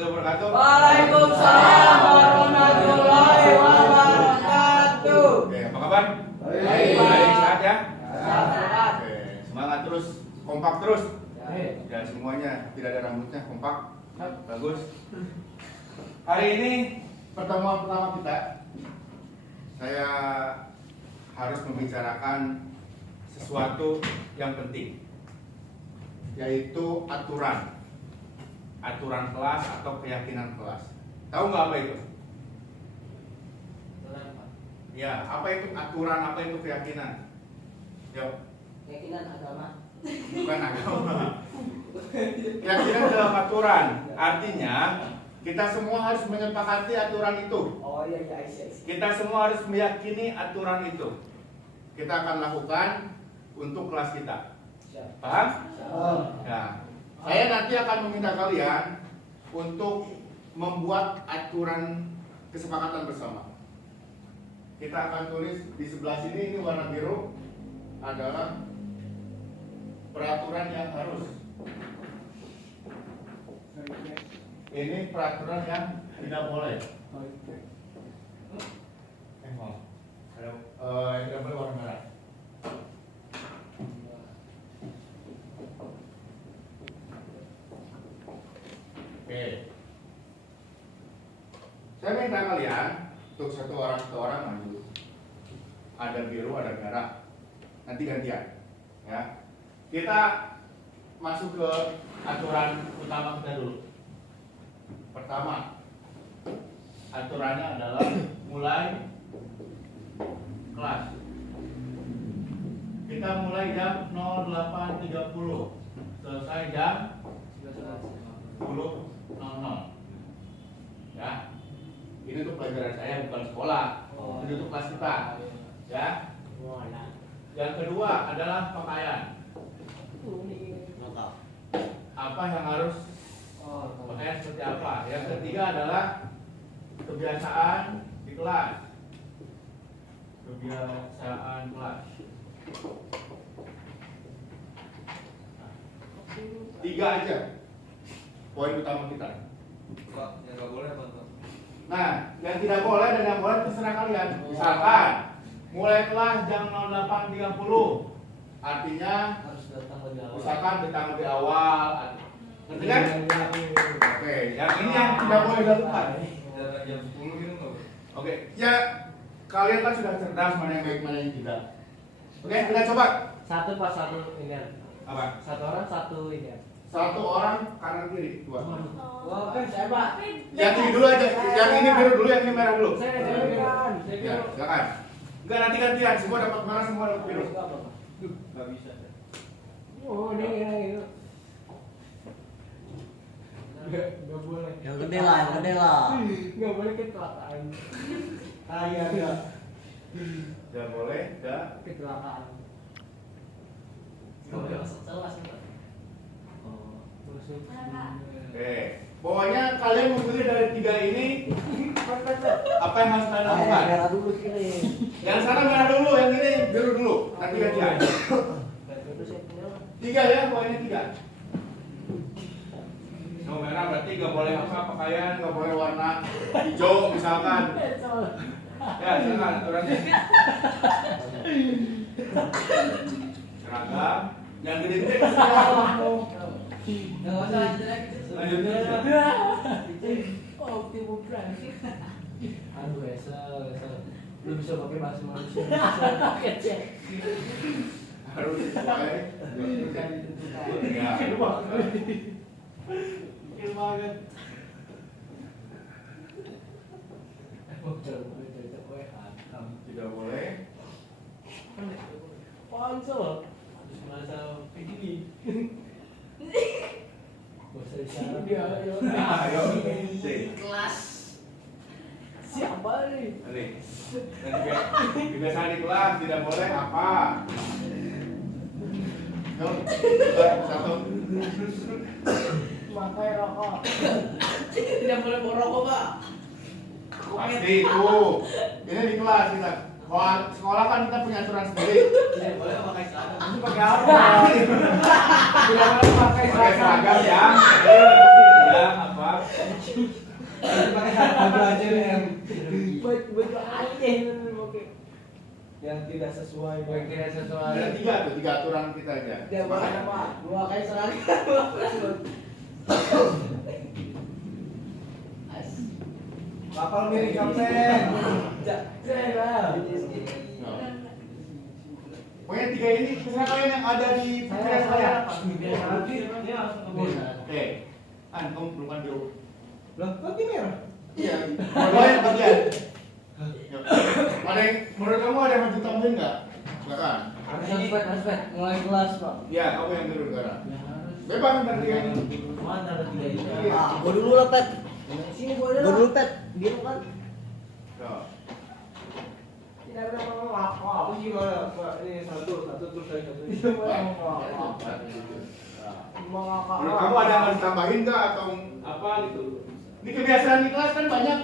warahmatullahi wabarakatuh. Waalaikumsalam warahmatullahi wabarakatuh. Oke, apa kabar? Baik. Baik, sehat ya? Sehat. Oke, semangat terus, kompak terus. Baik. Ya semuanya, tidak ada rambutnya, kompak. Bagus. Hari ini pertemuan pertama kita. Saya harus membicarakan sesuatu yang penting, yaitu aturan kelas atau keyakinan kelas. Tahu nggak apa itu? Ya, apa itu aturan, apa itu keyakinan? Jawab. Keyakinan agama. Bukan agama. Keyakinan dalam aturan, artinya kita semua harus menyepakati aturan itu. Oh iya. Kita semua harus meyakini aturan itu. Kita akan lakukan untuk kelas kita. Paham? Nah, saya nanti akan meminta kalian untuk membuat aturan kesepakatan bersama. Kita akan tulis di sebelah sini, ini warna biru adalah peraturan yang harus. Ini peraturan yang tidak boleh. Yang tidak boleh warna merah. Oke. Saya minta kalian untuk satu orang maju. Ada biru, ada merah. Nanti gantian. Ya. Kita masuk ke aturan utama kita dulu. Pertama, aturannya adalah mulai kelas. Kita mulai jam 08.30, selesai jam 10.00. Ya, ini untuk pelajaran saya, bukan sekolah. Ini untuk kelas kita. Ya. Yang kedua adalah pakaian. Apa yang harus pakaian seperti apa? Yang ketiga adalah kebiasaan di kelas. Kebiasaan kelas. 3 aja poin utama kita. Pak, yang nggak boleh apa tuh? Nah, yang tidak boleh dan yang boleh terserah kalian. Misalkan mulai kelas jam 08.30, artinya Harus datang lebih awal. misalkan datang lebih awal. Ngerti kan? Oke, yang ini yang tidak boleh dilakukan. Jangan jam 10 gitu nggak? Oke, ya kalian kan sudah cerdas mana yang baik mana yang tidak. Oke, kita coba. Satu pas satu ini. Apa? Satu orang satu ini. Satu orang kanan kiri, 2. Oke, saya Pak. Yang ini dulu aja, yang ini biru dulu, yang ini merah dulu. Saya kan. Ya, silakan. Enggak, nanti gantian, semua dapat merah, semua dapat biru. Nggak bisa. Oh, ini. Enggak boleh. Yang gede lah. Enggak boleh kecelakaan. Iya. Tidak boleh, tidak. Kecelakaan. Oke, pokoknya kalian memilih dari 3 ini apa yang harus kalian lakukan. Merah dulu kiri. Yang sana merah dulu, yang ini biru dulu. Nanti gantian. 3 ya, pokoknya 3. No, merah berarti nggak boleh apa pakaian, nggak boleh warna hijau misalkan. Ya, silakan aturannya. Seragam, yang gede-gede Nggak usah lanjut aja. Aduh, esel. Lu bisa pakai bahasa manusia. Pakai cek. Harus sesuai. Ya, Kecil banget. tidak boleh. Ponsel. Harus merasa begini. Bahasa isyarat dia. Nah, ayo. C. kelas. Siapa nih? Nanti. Kebiasaan di kelas tidak boleh apa? Yuk, 1. Pakai rokok. Tidak boleh merokok, Pak. Pasti itu. Ini di kelas kita. Kalau sekolah kan kita punya aturan sendiri. Tidak boleh pakai seragam. Ini pakai apa? Tidak boleh pakai Pakai seragam seragam. ya. Ya apa? Yang tidak sesuai. Yang tidak sesuai. Ada tiga aturan kita aja. Dia boleh apa? 2 kali serang. Kapal milik kapten. Saya. Pokoknya tiga ini terserah kalian yang ada di pikiran kalian apa? Oke. Kamu belum kan biru. Loh, kok ini merah? Iya. Kalian bagian. Ada yang menurut kamu ada yang mau ditambahin nggak? Nggak kan? Harus mulai kelas Pak. Iya, kamu yang biru sekarang. Ya harus. Bebas ntar tiga ini. Mana ada tiga ini? Iya. Gua dulu lah, Pet. Sini gua dulu. Gua dulu, Pet. Biru kan. Tuh. Tidak ada ngomong apa. Aku gimana? Ini satu terus lagi satu. Menurut kamu ada yang harus ditambahin nggak atau apa gitu? Ini kebiasaan di kelas kan banyak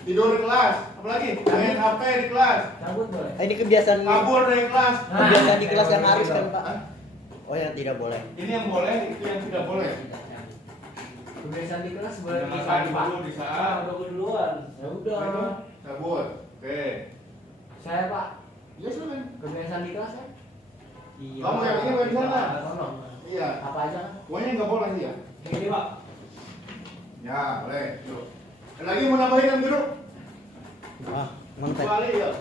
tidur di kelas, apalagi main HP di kelas, Cabut boleh. Ini kebiasaan kabur dari kelas. kebiasaan di kelas yang harus kan, Pak? Oh, yang tidak boleh. Ini yang boleh, itu yang tidak boleh. Kebiasaan di kelas boleh Makan dulu di saat udah duluan. Ya udah. cabut. Oke. Saya Pak. Ya silakan. Kebiasaan di kelas ya? Iya. Kamu yang ini nggak di sana. Iya. Apa aja kan? Pokoknya nggak boleh ya. Ini Pak. Ya boleh. Yuk. Ada lagi mau nambahin yang biru? Ah, mantap. Kembali ya.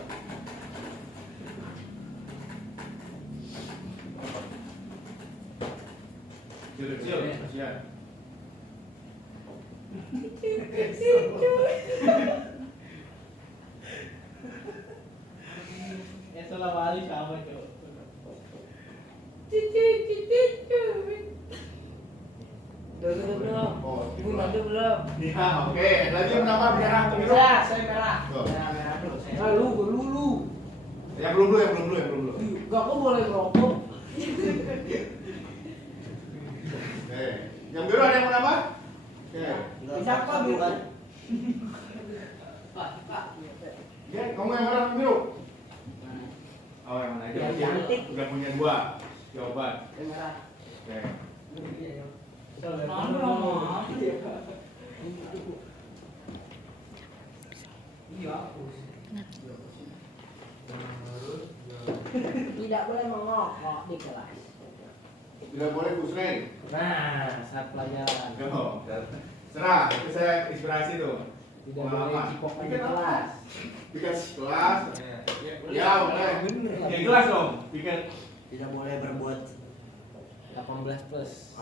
Kecil, kasihan. Itu lah wali sama Cok. Belum. Oh, Ibu maju belum? ya, oke. Ada lagi yang menambah merah atau biru? Bisa, saya merah. Tuh. Merah dulu. Saya lu. Yang belum dulu, yang belum dulu, yang belum dulu. Gak kok boleh ngerokok. Oke. Yang biru ada yang mau nambah? Oke. Bisa apa, Bu? Ya, kamu yang mana biru? Oh, yang mana aja? Yang Berarti cantik. udah punya 2 jawaban. Merah. Oke. Tidak boleh mengokok di kelas. Tidak boleh kusreng. Nah, saat pelajaran. Yo. Serah, itu saya inspirasi tuh. Tidak boleh cipok di kelas. Bikin kelas. Ya, boleh. Ya kelas dong. Bikin. Tidak boleh berbuat 18 plus.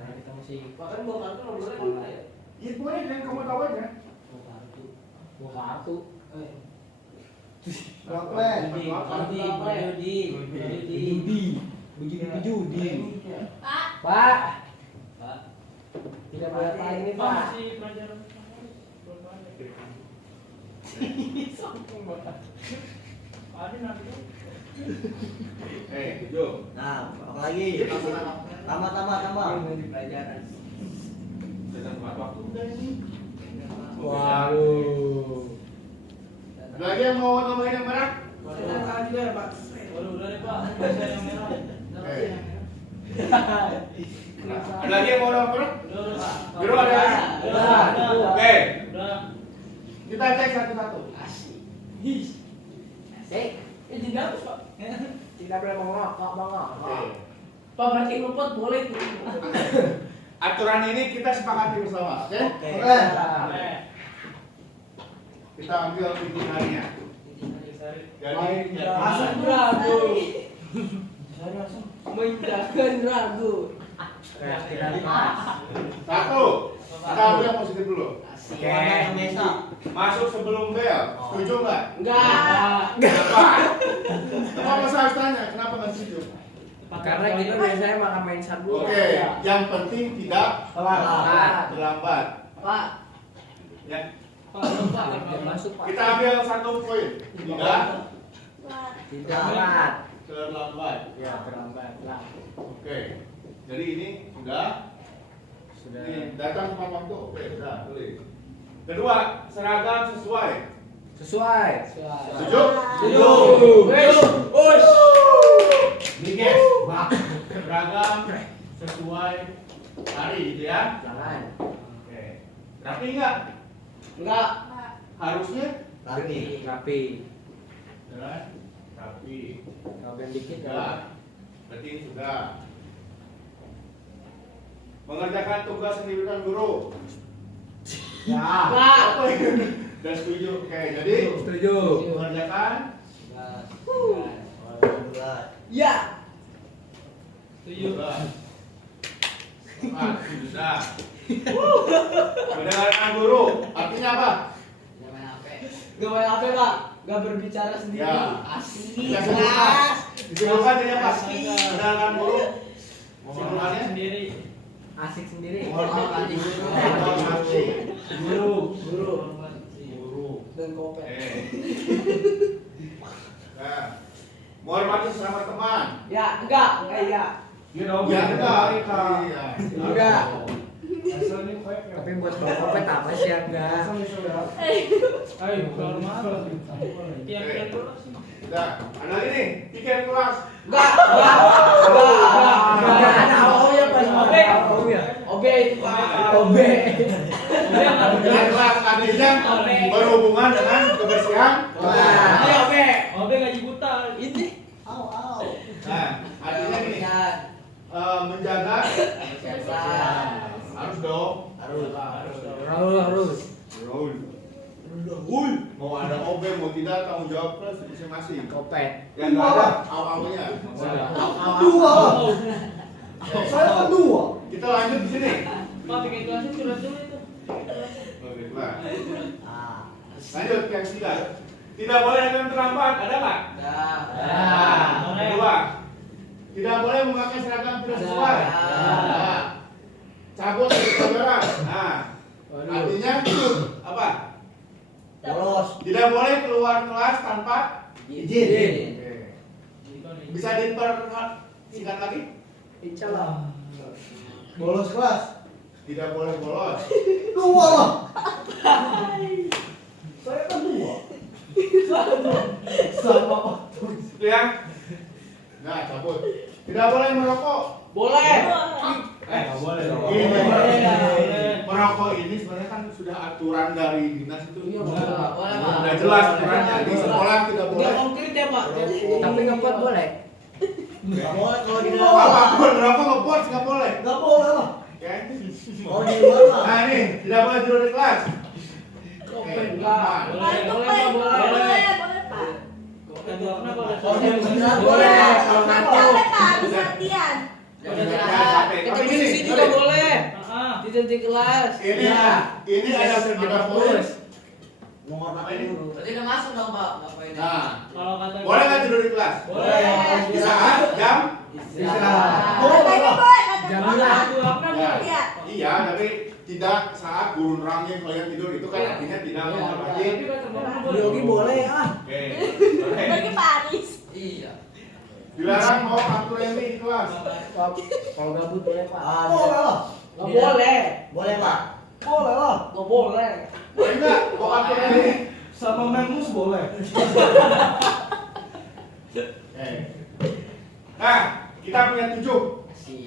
Nah, kita mesti Bahkan bawa kartu nggak boleh kan ya? Ya, pokoknya yang kamu tahu aja. buka kartu. Rapen. Judi. Begitu judi. Pak. Tidak boleh apa ini Pak. Masih pelajaran. Ada nanti. Jo. Nah, apa lagi? Tambah. Ini pelajaran. Sudah tepat waktu udah ini. Waduh. Ada lagi yang mau nambahin yang merah? juga ya Pak. Waduh, udah deh Pak. Saya yang merah. Ada lagi yang mau nambah merah? Udah Pak. Biru ada lagi? Udah. Oke. Udah. Kita cek satu-satu. Asik. Jadi hapus Pak. Tidak boleh mengokok, Oke. Pak berarti ngepot boleh tuh. Aturan ini kita sepakati bersama, oke? Oke. Kita ambil intisarinya. Jadi Asal ragu. Menjaga ragu. satu, kita ambil yang positif dulu. Gimana yang biasa? Masuk sebelum bel, setuju nggak? Enggak. Kenapa? Kenapa saya harus tanya? Kenapa nggak setuju? Karena kita biasanya makan main sabu. Oke, yang penting tidak terlambat. Pak. Ya, Pak. Masuk Pak. kita ambil satu poin. Tidak Tidak. terlambat. Ya terlambat lah. Oke. Jadi ini sudah. Sudah. Ini datang tepat waktu. Oke, sudah. Tulis. Kedua, seragam sesuai. Sesuai. Setuju? Ush. Ini guys, seragam sesuai hari gitu ya. Jangan. Oke. Rapi enggak? Enggak. Harusnya Rapi. Jalan. Rapi. Ngapain dikit Sudah. Berarti ini sudah. Mengerjakan tugas yang diberikan guru. Ya. Apa ini? Dan setuju. Oke, jadi Setuju. mengerjakan. Ya. Setuju. Sudah. Sudah. Mendengarkan guru. Artinya apa? Gak main HP pak, gak berbicara sendiri. Ya. Asik. Kita sebutkan. Disebutkan jadi apa? Asik. Mendengarkan guru. Simpulkannya. Sendiri. Asik sendiri. Menghormati Guru. guru. Dan kopet. Nah, menghormati sesama teman. Ya, enggak ya. Ya enggak. Iya. Enggak. Tapi buat bawa kopet apa sih enggak? Ayo, hormat. Tiap-tiap kelas. Udah. Ada lagi nih, tiket kelas. Enggak. ya pas Obe. Obe itu pak. Obe. Tiket kelas artinya berhubungan dengan kebersihan. Ayo obe. Obe gaji buta. Ini. Nah, artinya gini, menjaga harus dong. Harus. Raul. Mau ada OB mau tidak tanggung jawab plus masing-masing. Kopet. Yang nggak ada awalnya. Dua. Saya kan dua. Kita lanjut di sini. Pak bikin kelasnya curhat dulu itu. Oke, Pak. Lanjut yang ketiga. Tidak boleh datang terlambat, ada nggak? Nah, kedua, tidak boleh memakai seragam tidak sesuai. Nah, cabut dari pelajaran. Nah, artinya apa? Bolos. Tidak boleh keluar kelas tanpa Izin. Oke. Bisa dipersingkat lagi? Insyaallah. Bolos kelas. Tidak boleh bolos. Dua lah. Saya kan dua. Sama waktu. Itu ya. Nah, cabut. Tidak boleh merokok. Boleh. Nggak boleh dong. Boleh. Boleh. Merokok ini sebenarnya kan sudah aturan dari dinas itu. Iya, boleh, Pak. Boleh, Pak. Sudah jelas aturannya. Di sekolah tidak Udah boleh. konkret ya pak. Tapi ngepot boleh. Nggak boleh kalau di Apapun merokok ngepot nggak boleh. Nggak boleh lah. Ya. Kalau di luar lah. Nah ini tidak boleh tidur di kelas. Oke. Enggak. Boleh. Kenapa boleh? Kalau di luar Boleh. boleh. Kalau ngantuk. Capek pak, habis latihan. Kita posisi juga boleh. Ah. Di janji kelas. Ini ada poin. Menghormati Apa ini? guru. Berarti udah masuk dong Pak, ngapain? Nah, Kalau kata boleh nggak tidur di kelas? Boleh. Di saat jam Istirahat. Katanya boleh, kata Jamilah. Bapak. Ya, Iya. iya, tapi tidak saat guru nerangnya kalian tidur itu kan artinya tidak menghormati. Tapi kata Bapak boleh. Yogi boleh ya. Oke, boleh. Lagi Pak Aris. Iya. Dilarang mau kartu remi di kelas. Kalau gabut boleh pak. Boleh lah. Nggak boleh. Boleh pak. Boleh lah. Nggak boleh. Boleh nggak mau kartu remi? Sama mengus boleh. Nah, kita punya 7.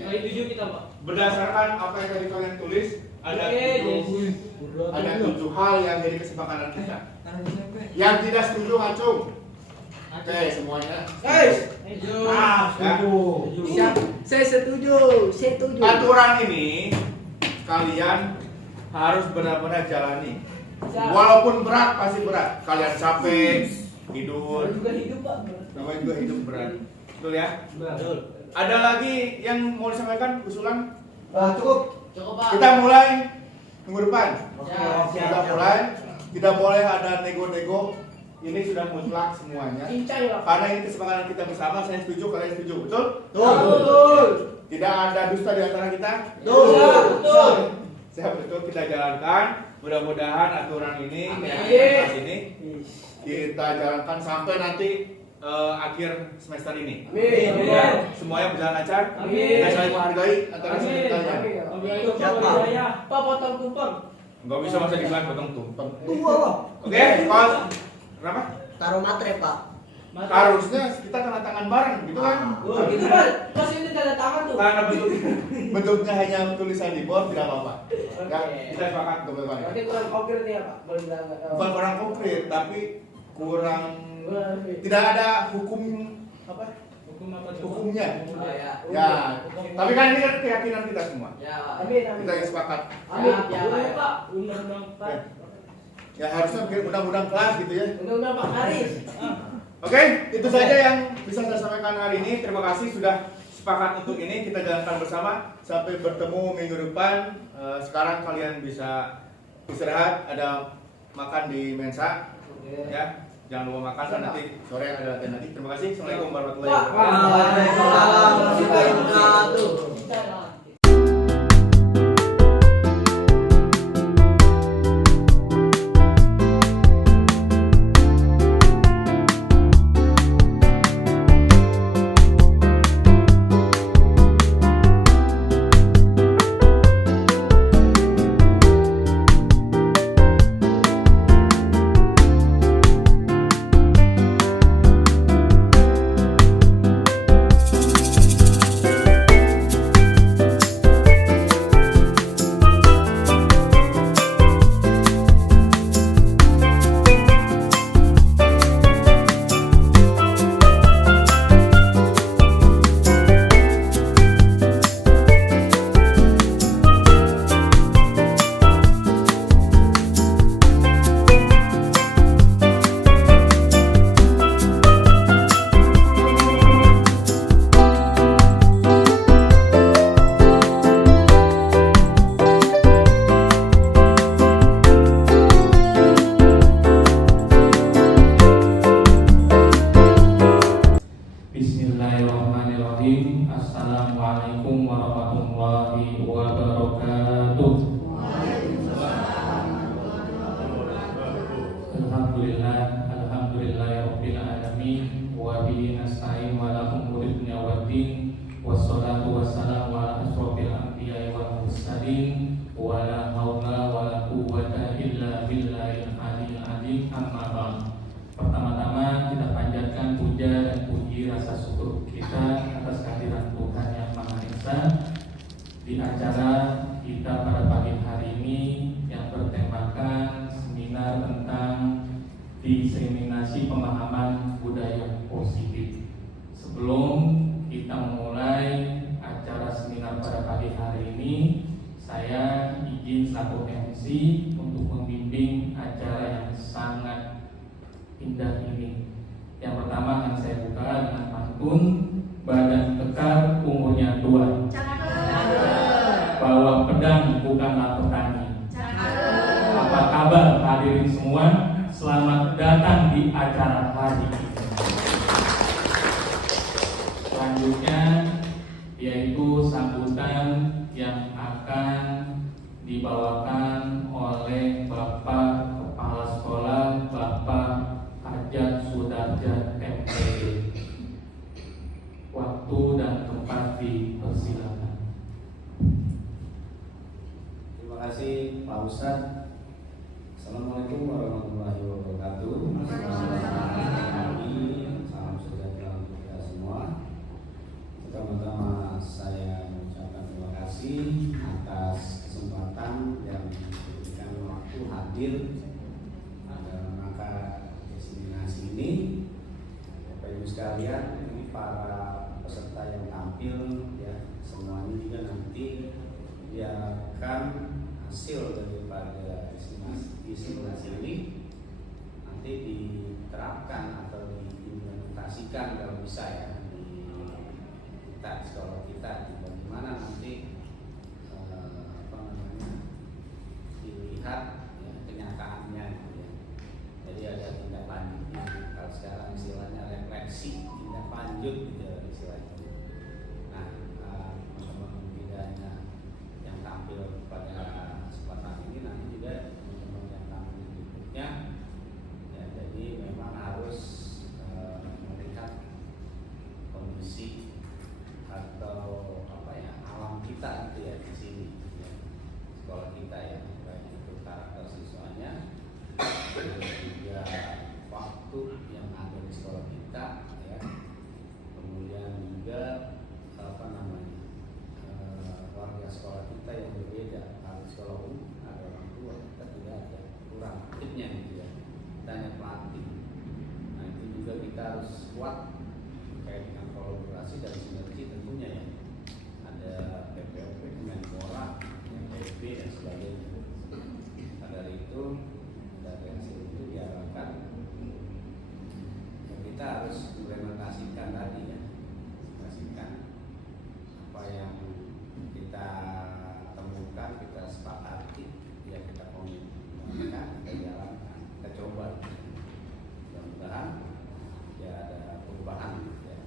Kali 7 kita Pak. Berdasarkan apa yang tadi kalian tulis, ada Oke, 7 hal yang jadi kesepakatan kita. Yang tidak setuju acung. Oke, semuanya. Guys. Setuju. Saya setuju. Aturan ini kalian harus benar-benar jalani. Walaupun berat pasti berat. Kalian capek, tidur. Juga hidup pak. Namanya juga hidup berat. Betul ya? Betul. Ada lagi yang mau disampaikan usulan? Cukup. Cukup Pak. Kita mulai minggu depan. Oke. Kita mulai. Tidak boleh ada nego-nego. Ini sudah mutlak semuanya. Cincai lah. Karena ini kesepakatan kita bersama. Saya setuju, kalian setuju. Betul? Betul. Tidak ada dusta di antara kita. Betul. Siap, betul, kita jalankan. Mudah-mudahan aturan ini Amin. yang kita bahas ini kita jalankan sampai nanti akhir semester ini. Amin. Semuanya berjalan lancar. Amin. Kita saling menghargai antara Amin. kita. Wabillahi Siap, Pak. hidayah. Pak potong tumpeng. Enggak bisa masa diklat potong tumpeng. Dua lah. Oke, kos. Berapa? Taruh matre pak. Harusnya kita tanda tangan bareng, gitu kan? Oh, gitu kan? Pas ini tanda tangan tuh. Karena bentuknya hanya tulisan di board tidak apa-apa. Ya, kita sepakat untuk depan. Berarti kurang konkret ya Pak, boleh bilang nggak? Bukan kurang konkret, tapi kurang tidak ada hukum apa? Hukum apa coba? Hukumnya. Oh, ya. Ya, tapi kan ini kan keyakinan kita semua. Ya, amin, amin. Kita yang sepakat. Amin, Ya, ya, ya, Pak. Pak. Undang-undang Pak. Ya harusnya bikin undang-undang kelas gitu ya. Undang-undang Pak Haris. Oke, itu saja yang bisa saya sampaikan hari ini. Terima kasih sudah sepakat untuk ini. Kita jalankan bersama. Sampai bertemu minggu depan. Sekarang kalian bisa istirahat. Ada makan di Mensa. Ya, jangan lupa makan. Dan nanti sore ada latihan lagi. Terima kasih. Assalamualaikum warahmatullahi wabarakatuh. Waalaikumsalam warahmatullahi wabarakatuh. Bismillahirrahmanirrahim. Assalamualaikum warahmatullahi wabarakatuh. Alhamdulillahirabbil alamin wa bihi nasta'in wa la umuri dunya waddin wassalatu wassalamu ala asyrofil anbiya'i wal mursalin wa la haula wa la quwwata illa billahil aliyyil azim. Amma ba'd. Pertama-tama kita panjatkan puja dan puji rasa syukur kita atas kehadiran Tuhan Yang Maha Esa di acara kita pada pagi hari ini yang bertemakan seminar tentang diseminasi pemahaman budaya positif. Sebelum kita memulai acara seminar pada pagi hari ini, saya izin selaku MC untuk membimbing acara yang sangat indah ini. Yang pertama akan saya buka dengan pantun badan kekar umurnya tua. Bawa pedang bukanlah petani. Apa kabar hadirin semua? Selamat datang di acara hari ini. Selanjutnya yaitu sambutan yang akan dibawakan oleh Bapak Kepala Sekolah Bapak Hajat Sudarja MPD. Waktu dan tempat dipersilakan. Terima kasih Pak Ustadz. Assalamualaikum warahmatullahi wabarakatuh. Selamat pagi, salam sejahtera untuk kita semua. Pertama-tama saya mengucapkan terima kasih atas kesempatan yang diberikan waktu hadir dalam rangka diseminasi ini. Bapak Ibu sekalian, ini para peserta yang tampil ya, semuanya juga nanti diharapkan hasil daripada diseminasi ini nanti diterapkan atau diimplementasikan kalau bisa ya di kita sekolah kita, bagaimana nanti dilihat ya, kenyataannya gitu ya. Jadi ada tindak lanjutnya. Kalau sekarang istilahnya refleksi, tindak lanjut gitu istilahnya. Nah, teman-teman pidana yang tampil pada kesempatan ini nanti juga teman-teman yang tampil berikutnya ya, jadi memang harus melihat kondisi atau apa ya, alam PSBB dan sebagainya. Maka dari itu dari hasil itu diharapkan kita harus implementasikan tadi ya, implementasikan apa yang kita temukan, kita sepakati, ya kita komunikasikan, kita jalankan, kita coba. Mudah-mudahan ya ada perubahan ya.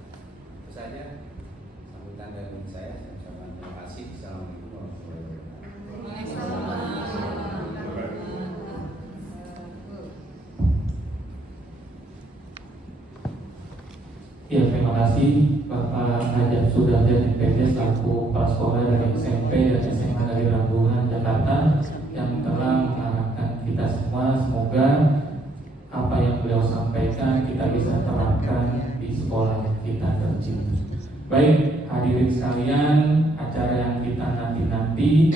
Itu saja sambutan dari saya ucapkan terima kasih. Assalamualaikum warahmatullahi wabarakatuh. Ya, terima kasih Bapak Hajat Sudarjan MPD selaku kepala sekolah dari SMP dan SMA dari Rambunan, Jakarta yang telah mengarahkan kita semua. Semoga apa yang beliau sampaikan kita bisa terapkan di sekolah kita tercinta. Baik, hadirin sekalian, acara yang kita nanti-nanti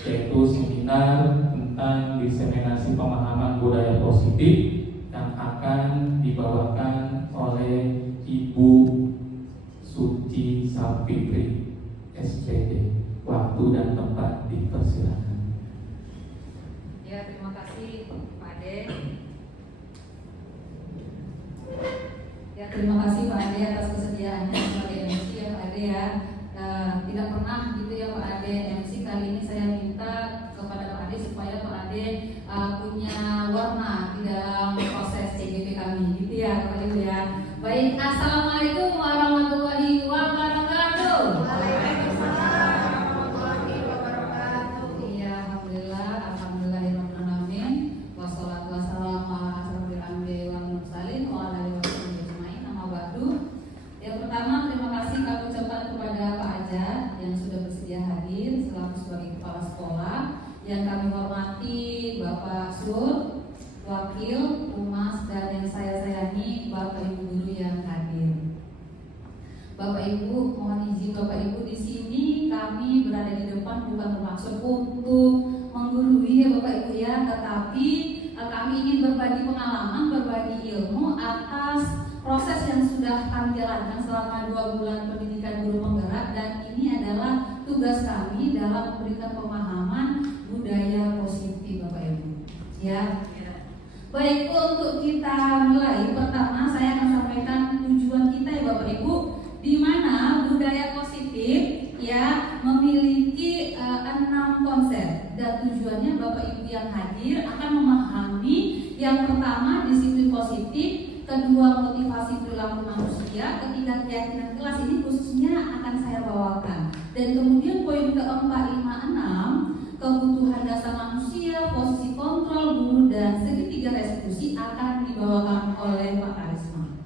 yaitu seminar tentang diseminasi pemahaman budaya positif yang akan dibawakan oleh Ibu Suci Sapitri SPD. Waktu dan tempat dipersilakan. Ya, terima kasih Pak Ade. Ya, terima kasih Pak Ade atas kesediaannya sebagai MC ya Pak Ade ya. Tidak pernah gitu ya Pak Ade MC, kali ini saya minta kepada Pak Ade supaya Pak Ade punya warna di dalam proses CGP kami gitu ya Pak Ade ya. Baik, assalamualaikum warahmatullahi wabarakatuh. Waalaikumsalam warahmatullahi wabarakatuh. Iya, alhamdulillahirrahmanirrahim. Wassalatu wassalamu ala asrofil anbiya'i wal mursalin wa ala alihi wasallam ajmain. Amma ba'du. Yang pertama, terima kasih kami ucapkan kepada Pak Ajat yang sudah bersedia hadir selaku sebagai kepala sekolah. Yang kami hormati Bapak Sur, Wakil, Humas, dan yang saya sayangi Bapak Ibu guru yang hadir. Bapak Ibu, mohon izin Bapak Ibu, di sini kami berada di depan bukan bermaksud untuk menggurui ya Bapak Ibu ya, tetapi kami ingin berbagi pengalaman, berbagi ilmu atas proses yang sudah kami jalankan selama 2 bulan pendidikan guru penggerak, dan ini adalah tugas kami dalam memberikan pemahaman budaya positif Bapak Ibu. Ya. Baik, untuk kita mulai, pertama saya akan sampaikan tujuan kita ya Bapak Ibu, di mana budaya positif ya memiliki 6 konsep, dan tujuannya Bapak Ibu yang hadir akan memahami yang pertama disiplin positif, kedua motivasi perilaku manusia, ketiga keyakinan kelas, ini khususnya akan saya bawakan, dan kemudian poin keempat, 5, 6 kebutuhan dasar manusia, posisi kontrol guru, dan segitiga restitusi akan dibawakan oleh Pak Karisma.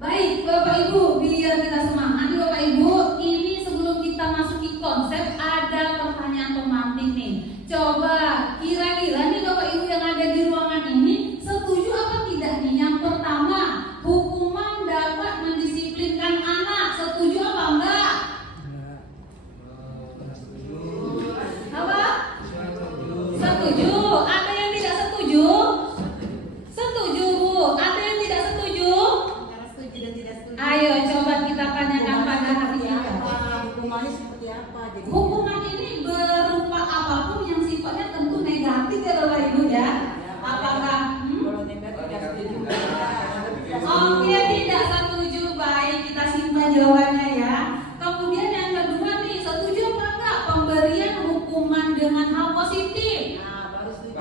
Baik Bapak Ibu, biar kita semangat nih Bapak Ibu. Ini sebelum kita masuki konsep, ada pertanyaan pemantik nih. Coba kira-kira nih Bapak Ibu yang ada di ruangan ini setuju apa tidak nih? Yang pertama, hukuman dapat mendisiplinkan anak. Setuju apa enggak? Apa? Setuju. Ada yang tidak setuju? Setuju Bu. Ada yang tidak setuju? Setuju dan tidak setuju. Ayo coba kita tanyakan pada hati kita. Hukumannya seperti apa? Jadi Hukuman ini berupa apapun yang sifatnya tentu negatif ya Bapak Ibu ya. Apakah? kalau negatif tidak setuju. Oke, tidak setuju. Baik, kita simpan jawabannya ya. Kemudian yang kedua nih, setuju apa enggak pemberian hukuman dengan hal positif? Nah, baru setuju.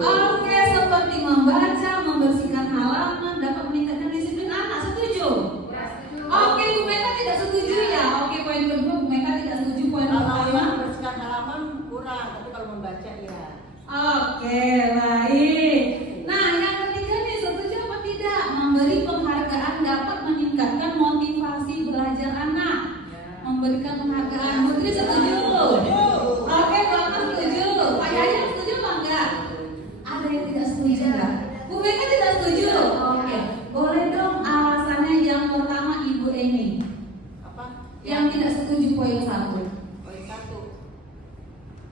Oke, seperti membaca, membersihkan halaman, dapat meningkatkan disiplin anak. Setuju? Oke, Bu Meka tidak setuju ya. Oke, poin kedua Bu Meka tidak setuju. Poin Kalau pertama. membersihkan halaman kurang, tapi kalau membaca ya. Oke, baik. Nah, yang ketiga nih, setuju apa tidak? Memberi penghargaan dapat meningkatkan motivasi belajar anak. Memberikan penghargaan. Putri setuju? Oke, Bapak setuju. Pak Yaya setuju apa enggak? Ada yang tidak setuju enggak? Bu Mega tidak setuju? Oke, boleh dong alasannya. Yang pertama Ibu Eni. Apa? Yang tidak setuju poin 1.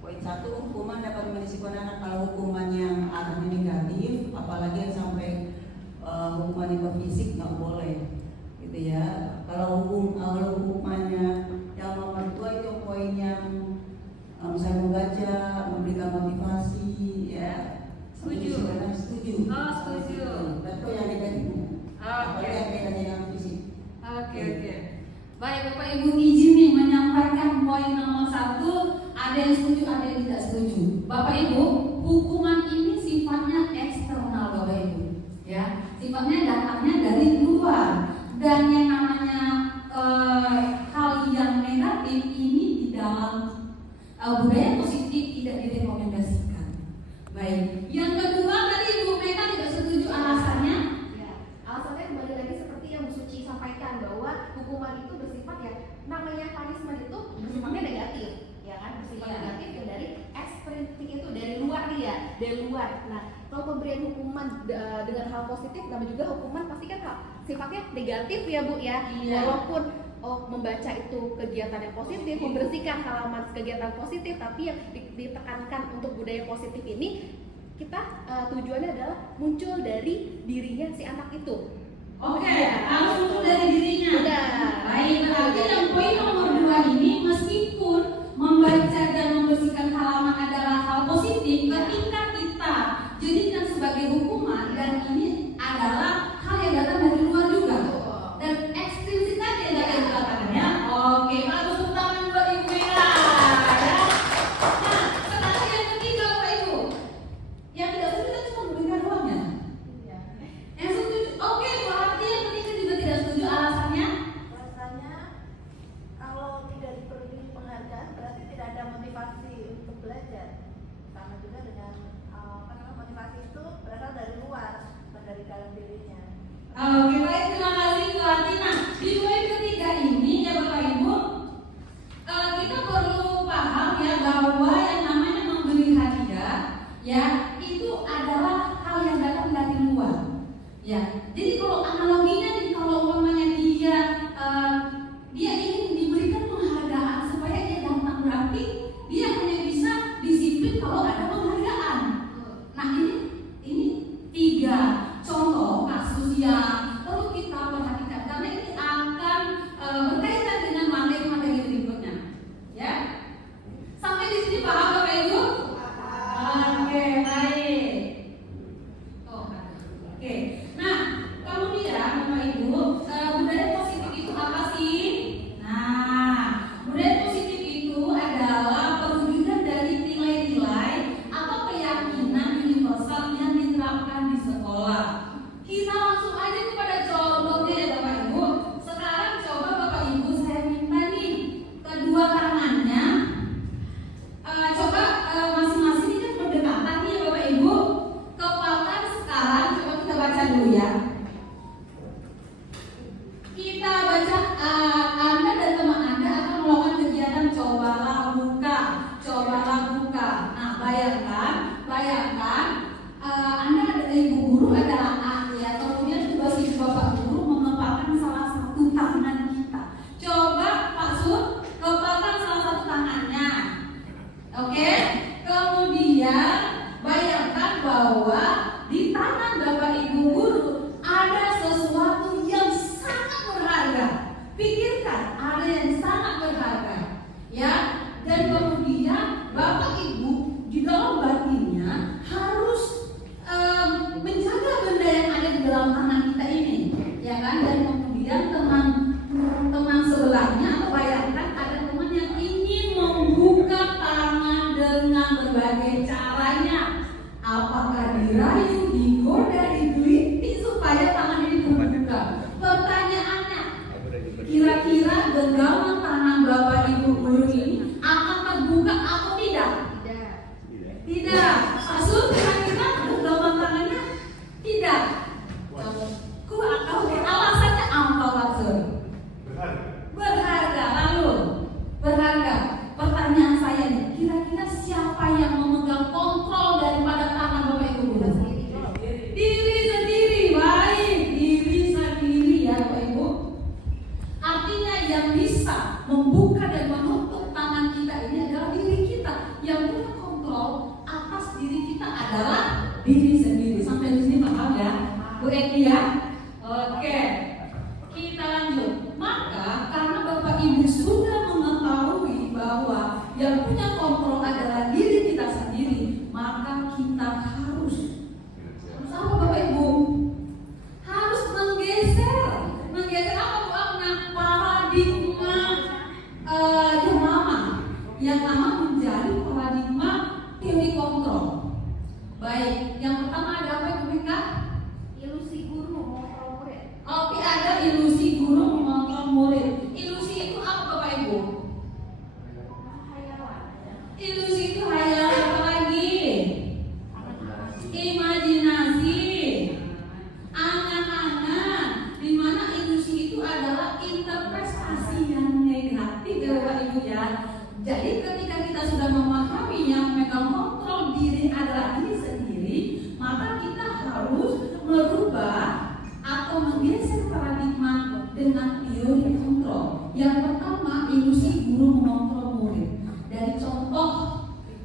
Poin 1, hukuman dapat mendisiplinkan anak. Kalau hukuman yang anaknya negatif, apalagi yang sampai hukuman yang fisik, nggak boleh gitu ya. Kalau hukumannya yang nomor 2 itu membaca, memberikan motivasi, ya. Setuju. Setuju. Oh, setuju. Betul yang negatif. Oke. Yang bedanya dengan fisik. Oke. Baik Bapak Ibu, izin nih menyampaikan poin nomor 1. Ada yang setuju, ada yang tidak setuju. Bapak Ibu, hukuman ini sifatnya eksternal Bapak Ibu, ya. Sifatnya datangnya dari luar, dan yang namanya hal yang negatif ini di dalam budaya positif tidak direkomendasikan. Baik. Yang kedua tadi Ibu Mega tidak setuju alasannya. Ya, alasannya kembali lagi seperti yang Bu Suci sampaikan bahwa hukuman itu bersifat ya, namanya punishment itu bersifatnya negatif, ya kan, bersifat negatif dan dari ekstrinsik itu dari luar nih ya, dari luar. Nah, kalau pemberian hukuman dengan hal positif, namanya juga hukuman pasti kan sifatnya negatif ya Bu ya. Iya. Walaupun membaca itu kegiatan yang positif, membersihkan halaman kegiatan positif, tapi yang ditekankan untuk budaya positif ini kita tujuannya adalah muncul dari dirinya si anak itu. Oke, langsung dari dirinya. Udah. Baik, berarti yang poin nomor 2 ini meskipun membaca dan membersihkan halaman adalah hal positif, ketika kita jadikan sebagai hukuman dan ini adalah hal yang datang dari luar juga. Dan ekstrinsik tadi yang ada di belakangnya. Oke, bagus, tepuk tangan buat Ibu Mega. Ya. Nah, sekarang yang ketiga Bapak Ibu. Yang tidak setuju kan cuma memberikan doang ya. Yang setuju, oke, berarti yang ketiga juga tidak setuju alasannya. Alasannya kalau tidak diberi penghargaan berarti tidak ada motivasi untuk belajar. Sama juga dengan motivasi itu berasal dari luar, bukan dari dalam dirinya. Oke, baik, terima kasih Bu Atina. Di poin ketiga ini ya Bapak Ibu, kita perlu paham ya bahwa yang namanya memberi hadiah ya itu adalah hal yang datang dari luar. Ya, jadi kalau analoginya nih, kalau umpamanya dia ingin diberikan penghargaan supaya dia datang, berarti dia hanya bisa disiplin kalau ada penghargaan. Nah ini 3 contoh kasus yang perlu kita perhatikan karena ini akan berkaitan dengan materi-materi berikutnya. Ya, sampai di sini paham Bapak Ibu? Oke, baik. Oke. Nah, kemudian Bapak Ibu, budaya positif itu apa sih? Nah, budaya positif itu adalah perwujudan dari nilai-nilai atau keyakinan universal yang diterapkan di sekolah. Kita langsung aja kepada contohnya ya Bapak Ibu. Sekarang coba Bapak Ibu saya minta nih kedua tangannya. Coba masing-masing ini kan berdekatan nih ya Bapak Ibu. Kepalkan sekarang, coba kita baca dulu ya. Kita baca, Anda dan teman Anda akan melakukan kegiatan cobalah buka. Nah, bayangkan Anda ada ibu guru adalah A ya, kemudian tugas ibu bapak guru mengepalkan salah satu tangan kita. Coba Pak Sur, kepalkan salah satu tangannya. Oke, kemudian bayangkan bahwa di tangan bapak ibu guru ada sesuatu yang sangat berharga. Pikirkan, ada yang sangat berharga, ya. Dan kemudian bapak ibu di dalam batinnya harus menjaga benda yang ada di dalam tangan kita ini, ya kan? Dan kemudian teman sebelahnya, bayangkan ada teman yang ingin membuka tangan dengan berbagai caranya. Apakah dirayu, digoda, digeliti supaya tangan ini terbuka? Pertanyaannya, kira-kira genggaman tangan bapak ibu guru ini akan terbuka atau tidak? Tidak. Maksud kira-kira genggaman tangannya tidak. Alasannya apa maksud? Berharga. Lalu berharga. Pertanyaan saya nih, kira-kira siapa yang memegang kontrol daripada tangan bapak ibu guru? Diri sendiri. Baik, diri sendiri ya bapak ibu. Artinya yang bisa membuka dan menutup tangan kita ini adalah diri kita. Yang punya kontrol atas diri kita adalah diri sendiri. Sampai di sini paham ya, Bu Eki ya? Oke, kita lanjut. Maka karena bapak ibu sudah mengetahui bahwa yang punya kontrol adalah yang nama menjadi paradigma teori kontrol. Baik, yang pertama ada apa Ibu Mika? Ilusi guru mengontrol murid. Oke, ada ilusi guru mengontrol murid. Ilusi itu apa Bapak Ibu? Hayalan. Ilusi itu hayalan apa lagi? Imajinasi, angan-angan, di mana ilusi itu adalah interpretasi yang negatif ya Bapak Ibu ya. Jadi ketika kita sudah memahami yang memegang kontrol diri adalah diri sendiri, maka kita harus merubah atau menggeser paradigma dengan teori kontrol. Yang pertama, ilusi guru mengontrol murid. Dari contoh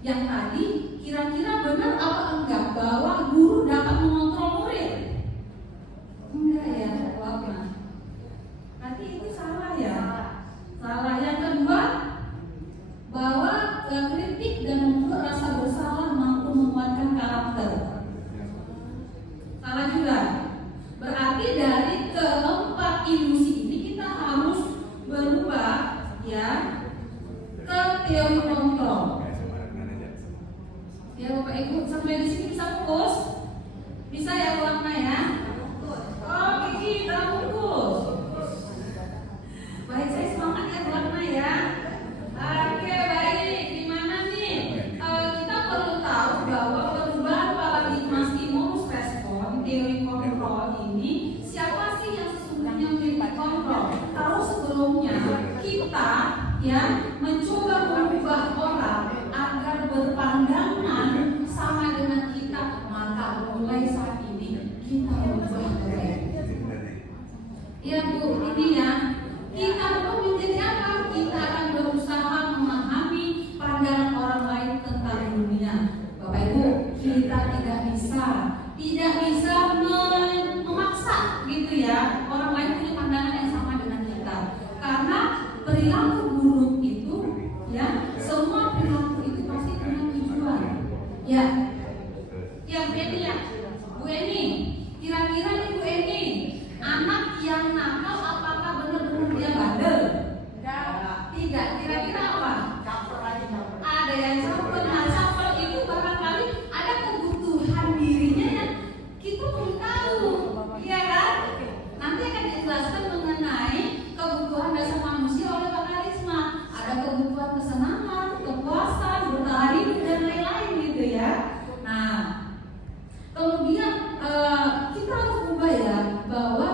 yang tadi, kira-kira benar apa enggak bahwa guru dapat mengontrol murid? Enggak ya, jawabnya. Berarti itu salah ya. Salah. Yang kedua, bahwa kritik dan membuat rasa bersalah mampu menguatkan karakter. Salah juga. Berarti dari keempat ilusi ini kita harus berubah ya ke teori kontrol. Ya Bapak Ibu, sampai di sini bisa fokus? Bisa ya ulangnya ya? Oh, kita fokus. Baik, saya semangat ya ulangnya ya. Oke, baik. Gimana nih? Kita perlu tahu bahwa perubahan paradigma stimulus respon teori kontrol ini, siapa sih yang sesungguhnya memiliki kontrol? Kalau sebelumnya kita ya mencoba mengubah orang agar berpandangan sama dengan kita, maka mulai saat ini kita berubah. Ya Bu, ini ya. Kita perlu menjadi apa? Kita akan berusaha memahami pandangan orang lain tentang dunia. Bapak Ibu, kita tidak bisa memaksa gitu ya orang lain punya pandangan yang sama dengan kita. Karena perilaku buruk itu ya, semua perilaku itu pasti punya tujuan. Ya. Ya Bu Eni ya. Bu Eni, kira-kira nih Bu Eni, anak yang nakal apakah benar-benar dia bandel? Tidak. Kira-kira apa? Ada yang caper. Nah, caper itu barangkali ada kebutuhan dirinya yang kita belum tahu, iya kan? Nanti akan dijelaskan mengenai kebutuhan dasar manusia oleh Pak Karisma. Ada kebutuhan kesenangan, kepuasan, bertahan hidup dan lain-lain gitu ya. Nah, kemudian kita harus ubah ya bahwa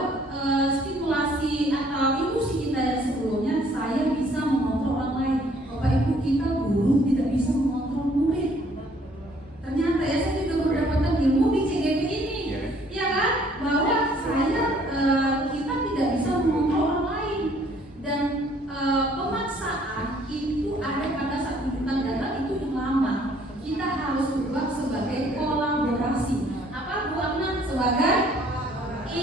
stimulasi atau ilusi kita yang sebelumnya saya bisa mengontrol orang lain. Bapak Ibu, kita guru tidak bisa mengontrol murid. Ternyata ya saya juga mendapatkan ilmu di CGP ini, ya kan? Bahwa kita tidak bisa mengontrol orang lain dan pemaksaan itu ada pada saat tuntutan data itu yang lama. Kita harus berubah sebagai kolaborasi. Apa Bu Amna? Sebagai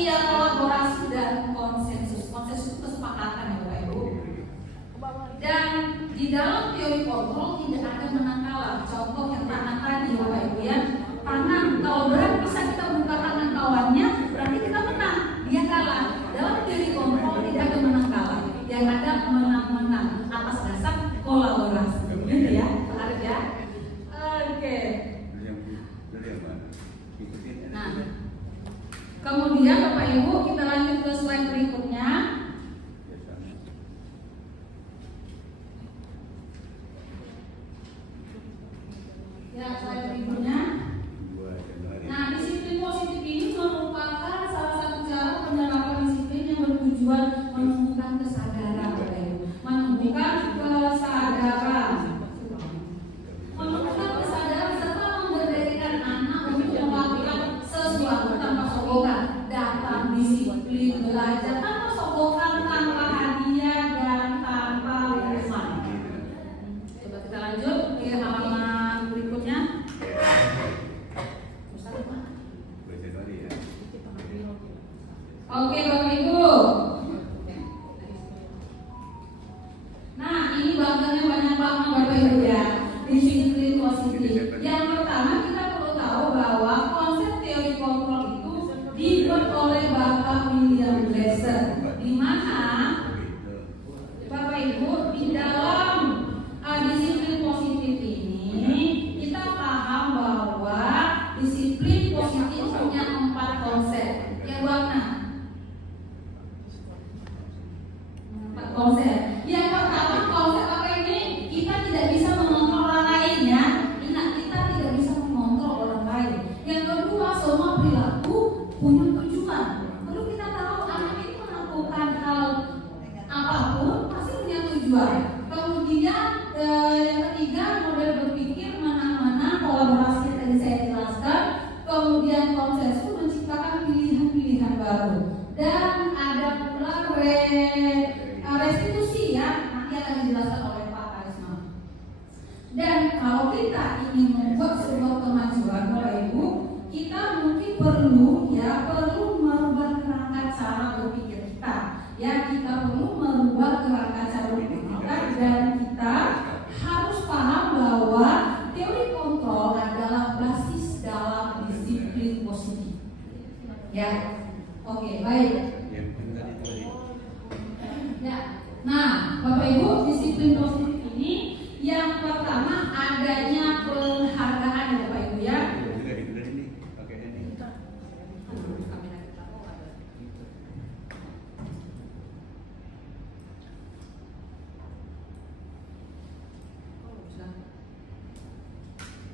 kolaborasi dan konsensus. Konsensus kesepakatan ya Bapak Ibu. Dan di dalam teori kontrol tidak ada menang kalah. Contoh yang tangan tadi Bapak Ibu ya. Tangan, kalau berat bisa kita buka tangan kawannya, berarti kita menang. Dia kalah. Dalam teori kontrol tidak ada menang kalah. Yang ada menang-menang atas dasar kolaborasi. Gitu ya, menarik ya. Oke. Nah, kemudian Bapak Ibu kita lanjut ke slide berikutnya. Ya, slide berikutnya. Nah, disiplin positif ini merupakan salah satu cara penerapan disiplin yang bertujuan menumbuhkan kesadaran, Bapak Ibu. Menumbuhkan kesadaran. Menumbuhkan kesadaran serta memberdirikan anak untuk melakukan sesuatu tanpa sogokan. Datang disiplin, belajar tanpa sogokan, tanpa hadiah dan tanpa urusan. Coba kita lanjut ke halaman berikutnya. Oke Bapak Ibu. Nah, ini bagiannya banyak banget Bapak Ibu ya. Disiplin positif. Yang pertama kita perlu tahu bahwa konsep teori kontrol itu dibuat oleh Bapak William Glasser, di mana Bapak Ibu di dalam disiplin yang ketiga, model berpikir mana-mana kolaborasi yang tadi saya jelaskan, kemudian konsensus menciptakan pilihan-pilihan baru, dan ada pula restitusi ya, nanti akan dijelaskan oleh Pak Karisma. Dan kalau kita ingin membuat sebuah kemajuan, Bapak Ibu, kita mungkin perlu merubah kerangka cara berpikir kita. Ya, kita perlu merubah kerangka cara berpikir kita, dan kita harus paham bahwa teori kontrol adalah basis dalam disiplin positif. Ya, oke, baik. Ya, nah, Bapak Ibu, disiplin positif ini yang pertama adanya penghargaan ya Bapak Ibu ya.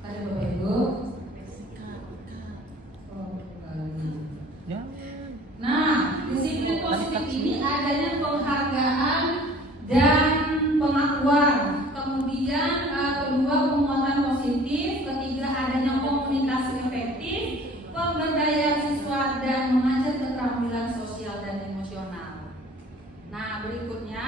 Ada Bapak Ibu. Nah, disiplin positif ini adanya penghargaan dan pengakuan. Kemudian kedua, penguatan positif. Ketiga, adanya komunikasi efektif, pemberdayaan siswa, dan mengajar keterampilan sosial dan emosional. Nah, berikutnya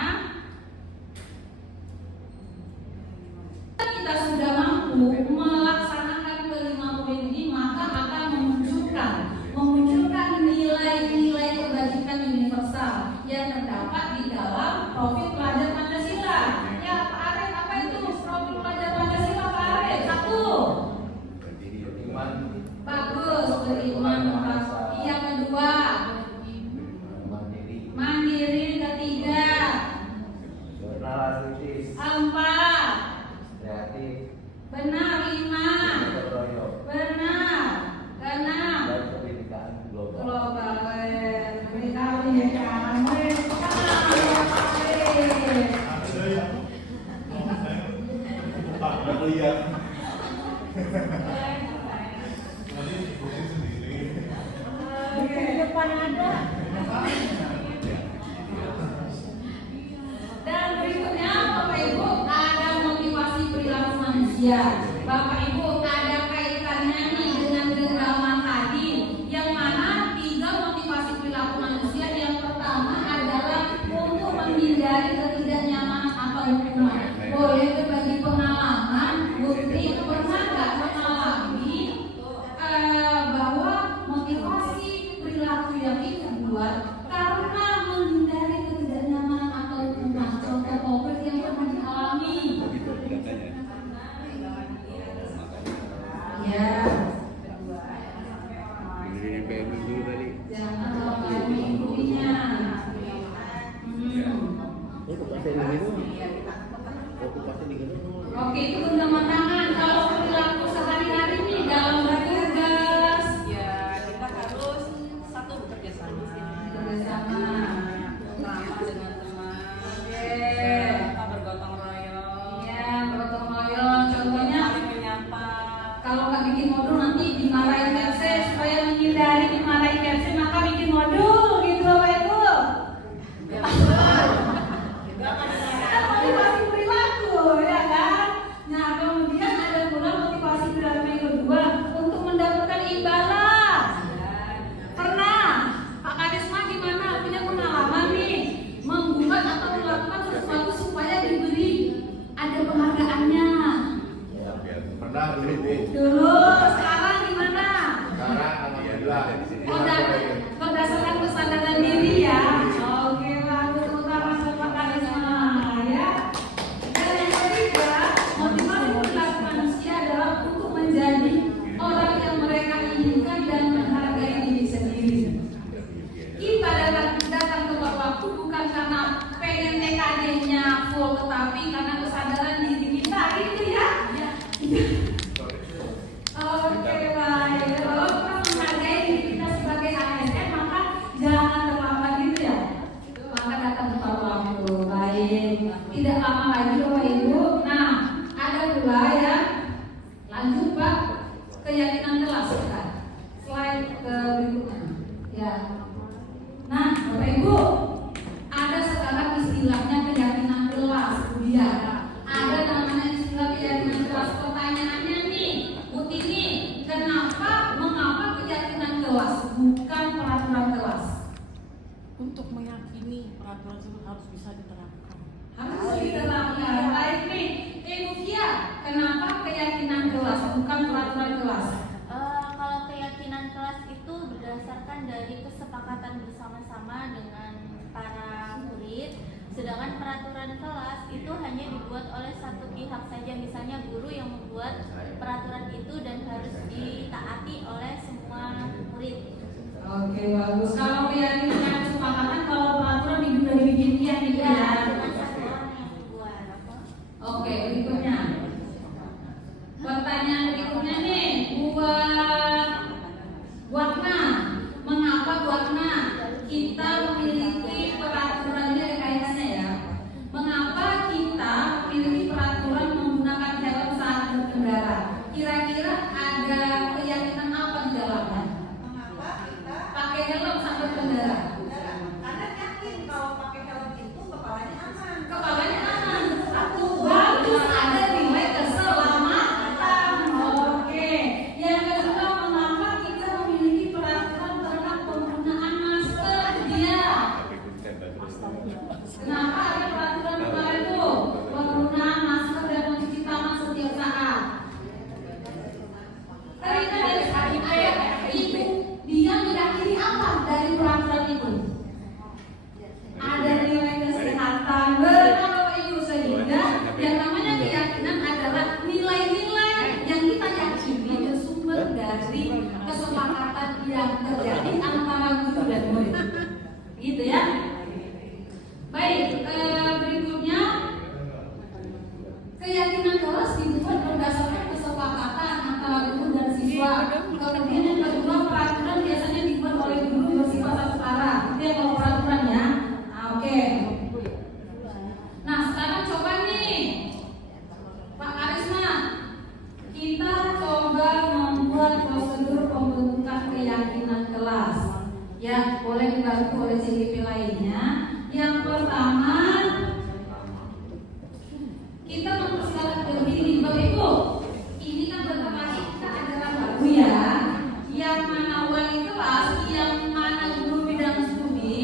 kita sudah mampu melaksanakan kelima poin ini, maka akan memunculkan nilai-nilai kebajikan universal yang terdapat di dalam profil pelajar Pancasila. Ya, Pak Arif, apa itu profil pelajar Pancasila, Pak Arif? Satu. Bagus, beriman. Yang kedua, mandiri. Ketiga, empat. Benar. 5. Benar. 6. Global. Beritahu ya kamu. Depan ada. Dan berikutnya Bapak Ibu ada motivasi perilaku manusia. Bapak Ibu ada kaitannya nih dengan genggaman tadi, yang mana 3 motivasi perilaku manusia. Yang pertama adalah untuk menghindari ketidaknyamanan atau hukuman. Boleh berbagi pengalaman, Putri pernah nggak mengalami bahwa motivasi perilaku yang itu dibuat karena menghindari ketidaknyamanan atau hukuman? Contoh konkret yang pernah dialami. Ya. Jangan lupa ibunya. Oke, itu genggaman tangan. Kalau perilaku sehari-hari nih dalam bertugas, Ya, kita harus satu bekerja sama. bersama. Ramah dengan teman. Oke. Bergotong royong. Ya, bergotong royong. Contohnya, Saling menyapa. kalau nggak bikin modul nanti dimarahin Kepse. Supaya menghindari dimarahin Kepse, maka bikin modul gitu Bapak Ibu. Ya, betul. Kita Kan motivasi perilaku, ya kan? Nah, kemudian ada pula motivasi perilaku yang kedua untuk mendapatkan imbalan. Pernah Pak Karisma gimana? Punya pengalaman nih membuat atau melakukan sesuatu supaya diberi ada penghargaannya. Pernah dulu Bu. Dulu, sekarang gimana? Sekarang alhamdulillah. Berdasarkan kesadaran diri ya. Oke, lalu utama Pak Karisma ya. Dan yang ketiga, motivasi perilaku manusia adalah untuk menjadi orang yang mereka inginkan dan menghargai diri sendiri. Kita datang tepat waktu bukan karena pengen TKD-nya full, tetapi karena kesadaran diri kita gitu ya. untuk meyakini peraturan tersebut harus bisa diterapkan. Harus diterapkan. Baik nih, Ibu Kia, kenapa keyakinan kelas bukan peraturan kelas? Kalau keyakinan kelas itu berdasarkan dari kesepakatan bersama-sama dengan para murid, sedangkan peraturan kelas itu hanya dibuat oleh satu pihak saja, misalnya guru yang membuat peraturan itu dan harus ditaati oleh semua murid. Oke, bagus. Kalau keyakinan kesepakatan, kalau peraturan udah dibikin gitu ya. Cuma satu orang yang membuat. Oke, berikutnya. Pertanyaan berikutnya nih, buat mengapa kita memiliki peraturan, ini ada kaitannya ya. Mengapa kita memiliki peraturan menggunakan helm saat berkendara? Kira-kira ada keyakinan apa di dalamnya? Mengapa kita Pakai helm saat berkendara? karena yakin kalau pakai helm itu kepalanya aman. Kepalanya aman. Satu, bagus, ada nilai keselamatan. Oke. Yang kedua, mengapa kita memiliki peraturan tentang penggunaan masker? Dia. Kenapa ada peraturan kemarin tuh? Penggunaan masker dan mencuci tangan setiap saat. Karena dari itu, dia meyakini apa dari peraturan itu? Ada nilai kesehatan, benar Ibu, sehingga yang namanya keyakinan adalah nilai-nilai yang kita yakini bersumber dari kesepakatan yang terjadi antara guru dan murid. Gitu ya. Baik, berikutnya keyakinan kelas dibuat berdasarkan kesepakatan antara guru dan siswa. Kemudian yang kedua, peraturan biasanya dibuat oleh guru bersifat satu arah. Itu ya kalau peraturannya. Oke. Nah, sekarang coba nih, Pak Karisma, kita coba membuat prosedur pembentukan keyakinan kelas. Ya, boleh dibantu oleh CGP lainnya. Yang pertama, kita mempersiapkan begini, Bapak Ibu. Ini kan bentar lagi kita ajaran baru ya. Yang mana wali kelas, yang mana guru bidang studi,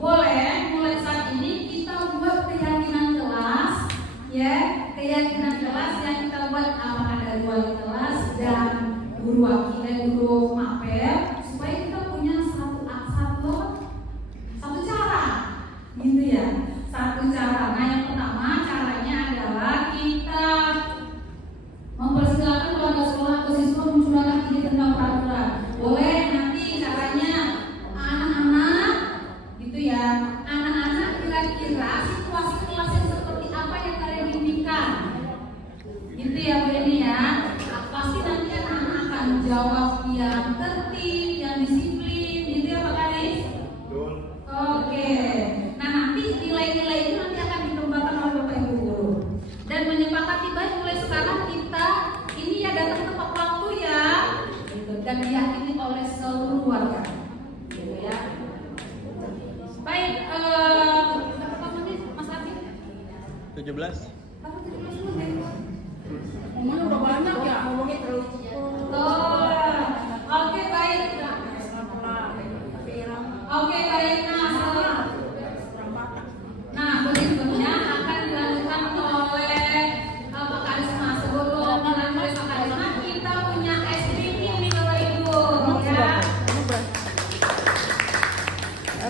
boleh mulai saat ini kita buat keyakinan kelas, ya, keyakinan kelas yang kita buat apakah dari wali kelas dan guru wakil guru mapel, supaya kita punya satu cara, gitu ya, satu cara. Nah, yang pertama caranya adalah kita mempersilakan keluarga sekolah atau siswa mencurahkan ide tentang peraturan. Boleh nanti caranya anak-anak, gitu ya, anak-anak kira-kira situasi kelas yang seperti apa yang kalian inginkan, gitu ya Bu Eni ya. Pasti nanti anak-anak akan jawab yang tertib, yang disiplin, gitu ya Pak Kadis. Oke. Nah, nanti nilai-nilai itu nanti akan dikembangkan oleh Bapak Ibu guru. Dan menyepakati baik mulai sekarang kita ini ya datang tepat waktu ya, gitu. Dan diyakini oleh seluruh warga, gitu ya. Baik, berapa menit Mas Abi? 17. Ngomongnya udah banyak ya. Ngomongnya terus. Oke, baik. Oke, baik. Nah, berikutnya akan dilanjutkan oleh Pak Karisma. Sebelum dilanjutkan Pak Karisma, kita punya SPP nih Bapak Ibu, ya.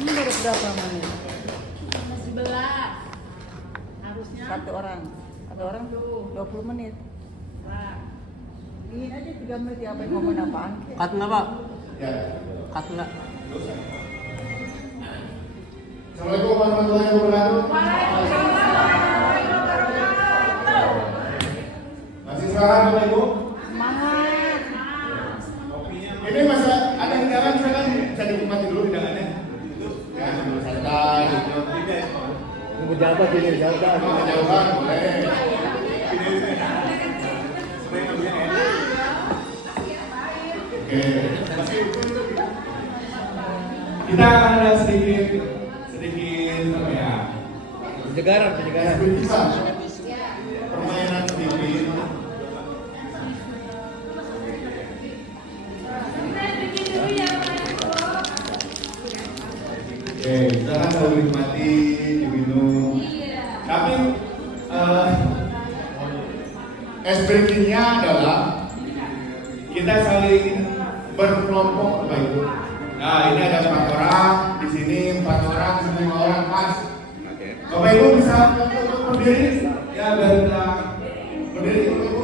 Menurut berapa menit? 11. Harusnya Satu orang tuh 20 menit. Nah, Ini aja 3 menit ya, apa yang ngomong apaan? Cut nggak Pak? Ya. Cut nggak? Assalamualaikum warahmatullahi wabarakatuh. Masih sekarang Bapak Ibu? Semangat. Ini masa ada hidangan misalkan bisa dinikmati dulu hidangannya. Ya, sambil santai gitu. Nunggu jabat ini, jabat. Mau jauhan boleh. Oke. Kita akan ada sedikit apa ya? Pencegaran. Bisa. Permainan sedikit. Oke, Espritnya adalah kita saling berkelompok Bapak Ibu. Nah, ini ada 4 orang, di sini 4 orang, 5 orang pas. Bapak Ibu bisa berdiri? Ya, dari berdiri Bapak Ibu.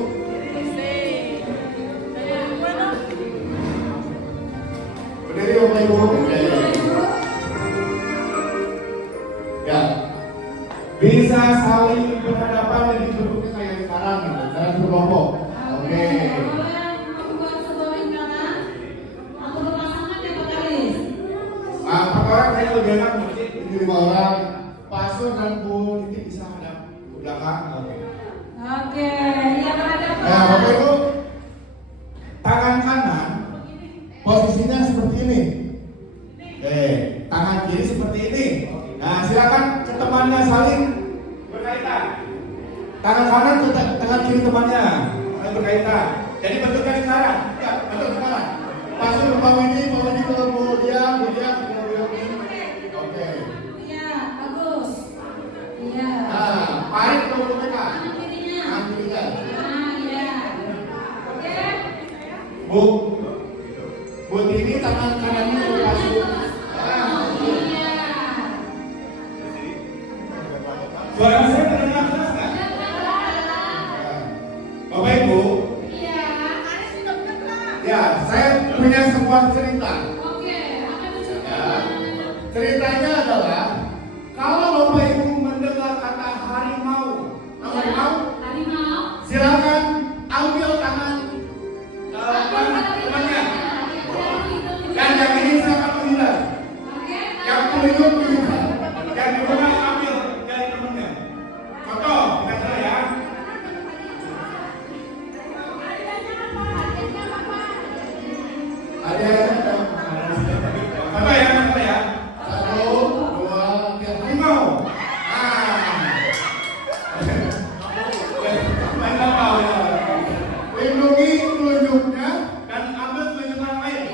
Berdiri Bapak Ibu. Ya. Bisa saling berhadapan dan duduknya kayak sekarang gitu, jangan berkelompok. Oke. Nah, 4 orang saya lebih enak mungkin ini 5 orang. Pastor dan Bu Titi bisa hadap ke belakang. Oke, yang ada Pak. Nah, Bapak Ibu, tangan kanan posisinya seperti ini. Tangan kiri seperti ini. Nah, silakan ke temannya saling berkaitan. Tangan kanan ke tangan kiri temannya saling berkaitan. Jadi bentuknya sekarang. Ya, bentuk sekarang. Pastor ke Pak Widi ke Bu Dia, Bu Dia ke Bu Yogi. Oke. Iya, bagus. Iya. Nah, parit ke Bu mereka. Tangan kirinya. Tangan kirinya. Nah, iya. Oke. Bu Tini tangan kanannya ke Pastor. Iya. Suara saya terdengar jelas nggak? Bapak Ibu, Iya. ya saya punya sebuah cerita. Oke, apa itu cerita? Ya. Ceritanya adalah kalau Bapak Ibu mendengar kata harimau, harimau, silakan ambil tangan temannya. Dan yang ini silakan menghindar. Yang melindut menghindar. Yang di rumah ambil dari temannya. Contoh, kita coba ya. Ada apa ya? 1, 2, 3, harimau. Harimau ya. Lindungi telunjuknya dan ambil telunjuk yang lain.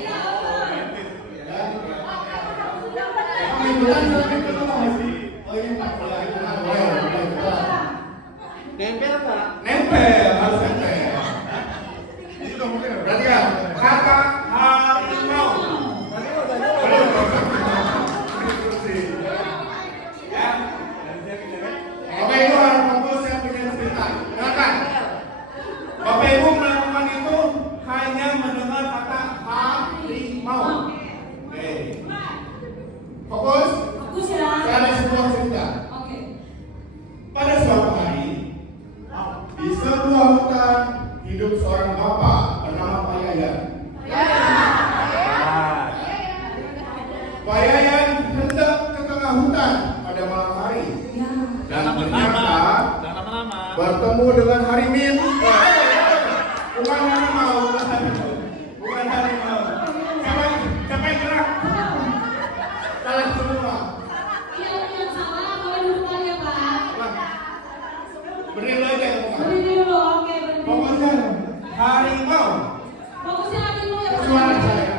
Nempel Pak. Nempel, harus nempel. Berarti ya, kata harimau. Ya. Bapak Ibu harus fokus, saya punya cerita. Dengarkan. Bapak Ibu melakukan itu hanya mendengar kata harimau. Oke. Fokus. Fokus ya. Saya ada sebuah cerita. Oke. Pada suatu hari, di sebuah hutan hidup seorang bapak bernama Pak Yayan. Pak Yayan hendak ke tengah hutan pada malam hari dan ternyata bertemu dengan harimau. Bukan harimau, bukan harimau. Siapa yang gerak? Kalian semua. Yang salah boleh duduk lagi ya Pak. Berdiri lagi. Berdiri dulu, oke berdiri. Fokusnya harimau. Fokusnya harimau ya Pak. Suara saya.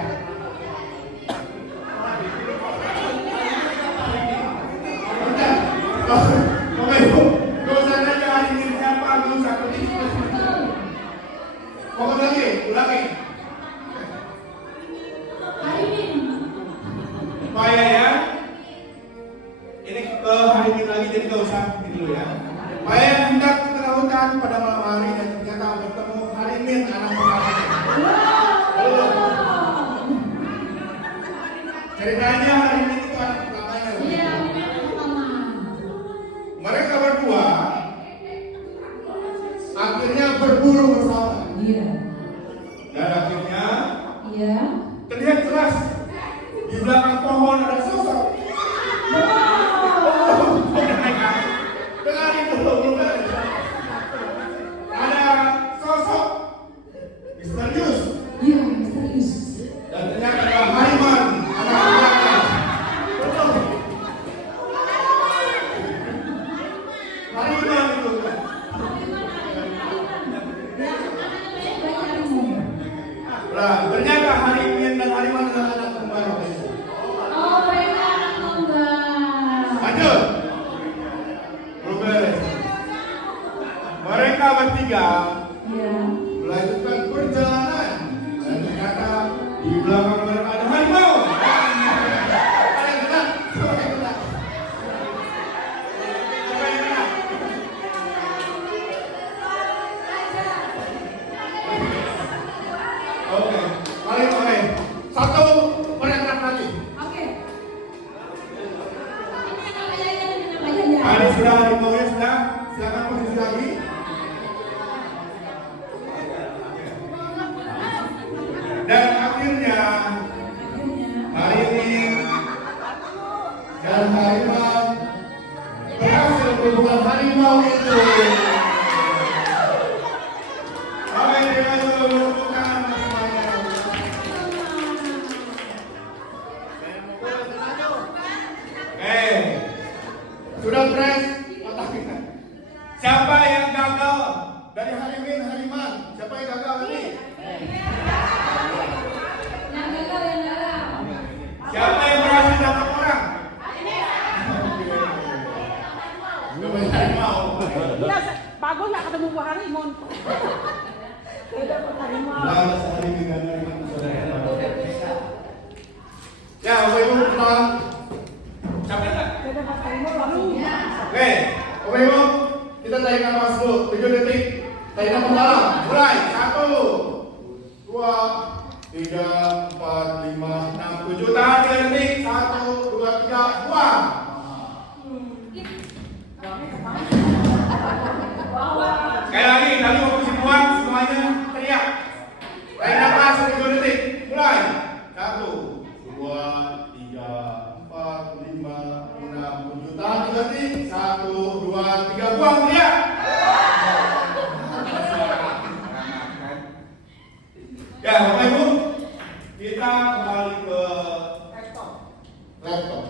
Bapak Ibu, dosa saja hari ini siapa dosa ini. Fokus lagi, ulangi. Pak Yayan, ini ke hari ini lagi jadi gak usah gitu dulu ya. Pak Yayan hendak ke tengah hutan pada malam hari dan ternyata bertemu harimin anak pertamanya. Ceritanya harimin itu anak pertamanya. Iya, pertama. Mereka berdua akhirnya berburu bersama. Iya. Dan akhirnya Iya. terlihat jelas di belakang pohon ada sosok. Dengarin dulu, belum beres. Ada sosok misterius. Iya, misterius. Dan ternyata adalah harimau. Harimau itu. Nah, ternyata harimin dan harimau adalah anak kembar. Oh, mereka anak kembar. Lanjut. Belum beres. Mereka bertiga Melanjutkan perjalanan dan ternyata di belakang mereka ada harimau. Siapa yang kena? Siapa yang kena? Siapa yang kena? Oke, oke. Satu perekraf lagi. Ini sudah harimau ya sudah. Silakan posisi lagi. Dan akhirnya hari ini dan harimau berhasil berhubungan harimau itu. Oke, dengan menunjukkan semuanya. Oke, sudah fresh otaknya. Siapa yang gagal dari Hariman? Siapa yang gagal tadi? Siapa yang berhasil dapat orang? Dapat harimau. Iya, bagus nggak ketemu buah harimau. Dapat harimau. Nah, sehari dengan harimau saudara. Ya, Bapak Ibu kenalan. Capek nggak? Dapat harimau baru. Oke, Bapak Ibu, kita tarik nafas dulu 7 detik. Tarik nafas dalam. Mulai. 1, 2, 3, 4, 5, 6, 7. Tahan 3 detik. 1, 2, 3, buang. Sekali lagi, tadi waktu buang semuanya teriak. Tarik nafas 7 detik. Mulai. 1, 2, 3, 4, 5, 6, 7. Tahan 3 detik. 1, 2, 3, buang teriak. Ya, Bapak Ibu, kita kembali ke laptop.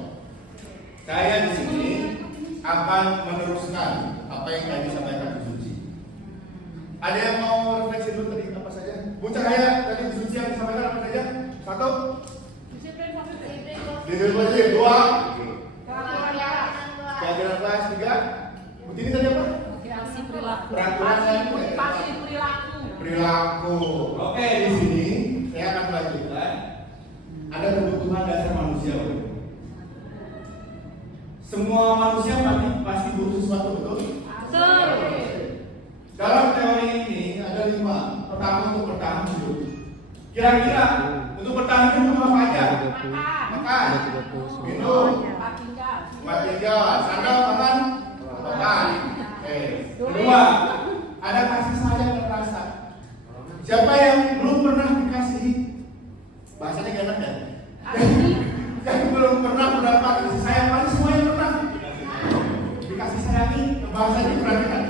Saya di sini akan meneruskan apa yang tadi disampaikan Bu Suci. Ada yang mau refleksi dulu tadi apa saja? Bu Cahaya tadi Bu Suci yang disampaikan apa saja? 1. Disiplin positif. 2. Keajaran kelas. 3. Bu Tini tadi apa? Peraturan perilaku. Oke, di sini saya akan melanjutkan. Ada kebutuhan dasar manusia. Semua manusia pasti butuh sesuatu, betul? Dalam teori ini ada 5. Pertama untuk bertahan hidup. Kira-kira untuk bertahan hidup butuh apa aja? Makan, minum, tempat tinggal, sandal, makan, makan. Kedua, ada kasih sayang dan rasa. Siapa yang belum pernah dikasihi? Bahasanya gak enak ya? Yang belum pernah mendapat kasih sayang, pasti semuanya pernah dikasih sayangi. Bahasanya perhatikan.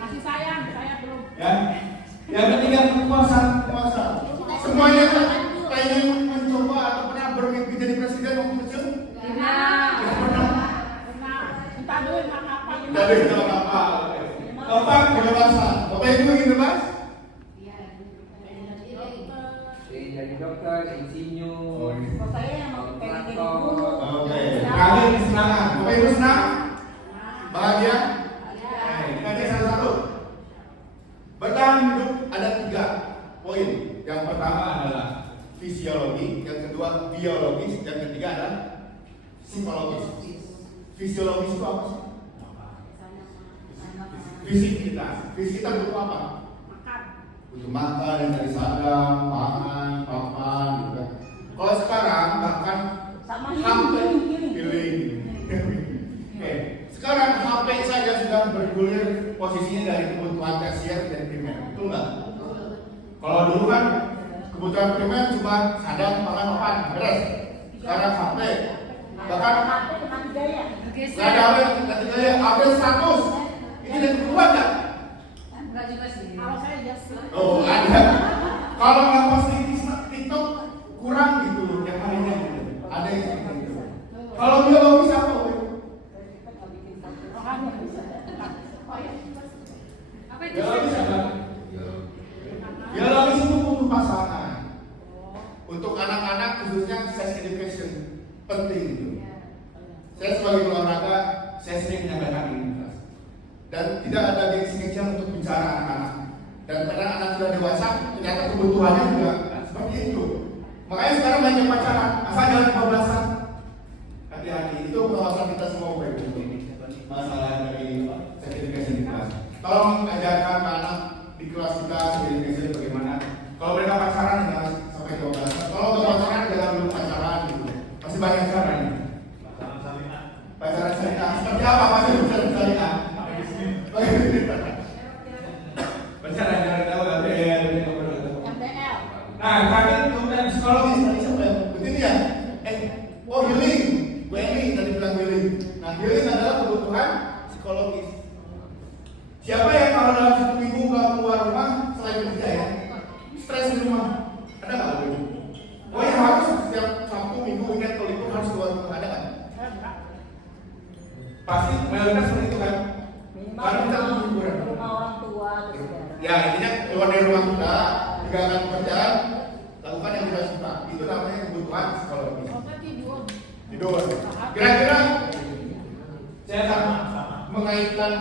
Kasih sayang, saya belum. Ya. Yang ketiga kekuasaan. Semuanya pengen mencoba atau pernah bermimpi jadi presiden waktu kecil? Pernah. Minta duit makan apa? Jadi jangan apa. Keempat kebebasan. Bapak Ibu ingin bebas? Jadi dokter, insinyur, Saya yang mau pengen jadi guru. Oke. Terakhir kesenangan. Bapak Ibu senang? Bahagia? Ini aja satu-satu. Bertahan hidup ada 3 poin. Yang pertama adalah fisiologi, yang kedua biologis, yang ketiga adalah psikologis. Fisiologis itu apa sih? Fisik kita. Fisik kita butuh apa? Butuh makan yang dari sadang, pangan, papan, gitu kan. Kalau sekarang bahkan HP feeling. Oke. Sekarang HP saja sudah bergulir posisinya dari kebutuhan tersier dan primer. Betul nggak? Kalau dulu kan kebutuhan primer cuma sadang, pangan, papan, beres. Sekarang HP. Bahkan nggak ada update status. Ini dari kebutuhan nggak? Enggak juga sih. Kalau saya just Oh, ada. Kalau nggak posting di TikTok kurang gitu yang harinya gitu. Ada yang seperti itu. Kalau biologis apa? Apa itu? Biologis apa? Biologis itu butuh pasangan. Untuk anak-anak khususnya sex education penting gitu. Saya sebagai olahraga, saya sering menyampaikan ini. Dan tidak ada gengsi-gengsian untuk bicara anak-anak. ternyata kebutuhannya juga seperti itu. Makanya sekarang banyak pacaran, asal jangan kebablasan. Hati-hati, itu pengawasan kita semua Bapak Ibu. Masalah dari sertifikasi di kelas. Tolong ajarkan ke anak di kelas kita sertifikasi bagaimana. Kalau mereka pacaran jangan sampai kebablasan. Kalau pacaran jangan belum pacaran gitu. Masih banyak cara nih. Pacaran syariah seperti apa pacaran syariah? Pacaran jangan tahu LDR. Nah, kami kemudian psikologis tadi siapa ya? Betul ya? Oh healing, Bu Eni tadi bilang healing. Nah healing adalah kebutuhan psikologis. Siapa yang kalau dalam 1 minggu nggak keluar rumah selain kerja ya? Stres di rumah, ada nggak Bu Eni? Oh yang harus setiap Sabtu, Minggu, weekend, kalau libur harus keluar rumah, ada kan? Pasti mayoritas seperti itu kan? Karena kita butuh hiburan. Rumah orang tua. Ya intinya keluar dari rumah kita, tinggalkan pekerjaan, lakukan yang kita suka. Itu namanya kebutuhan psikologis. Tidur. Kira-kira saya sama mengaitkan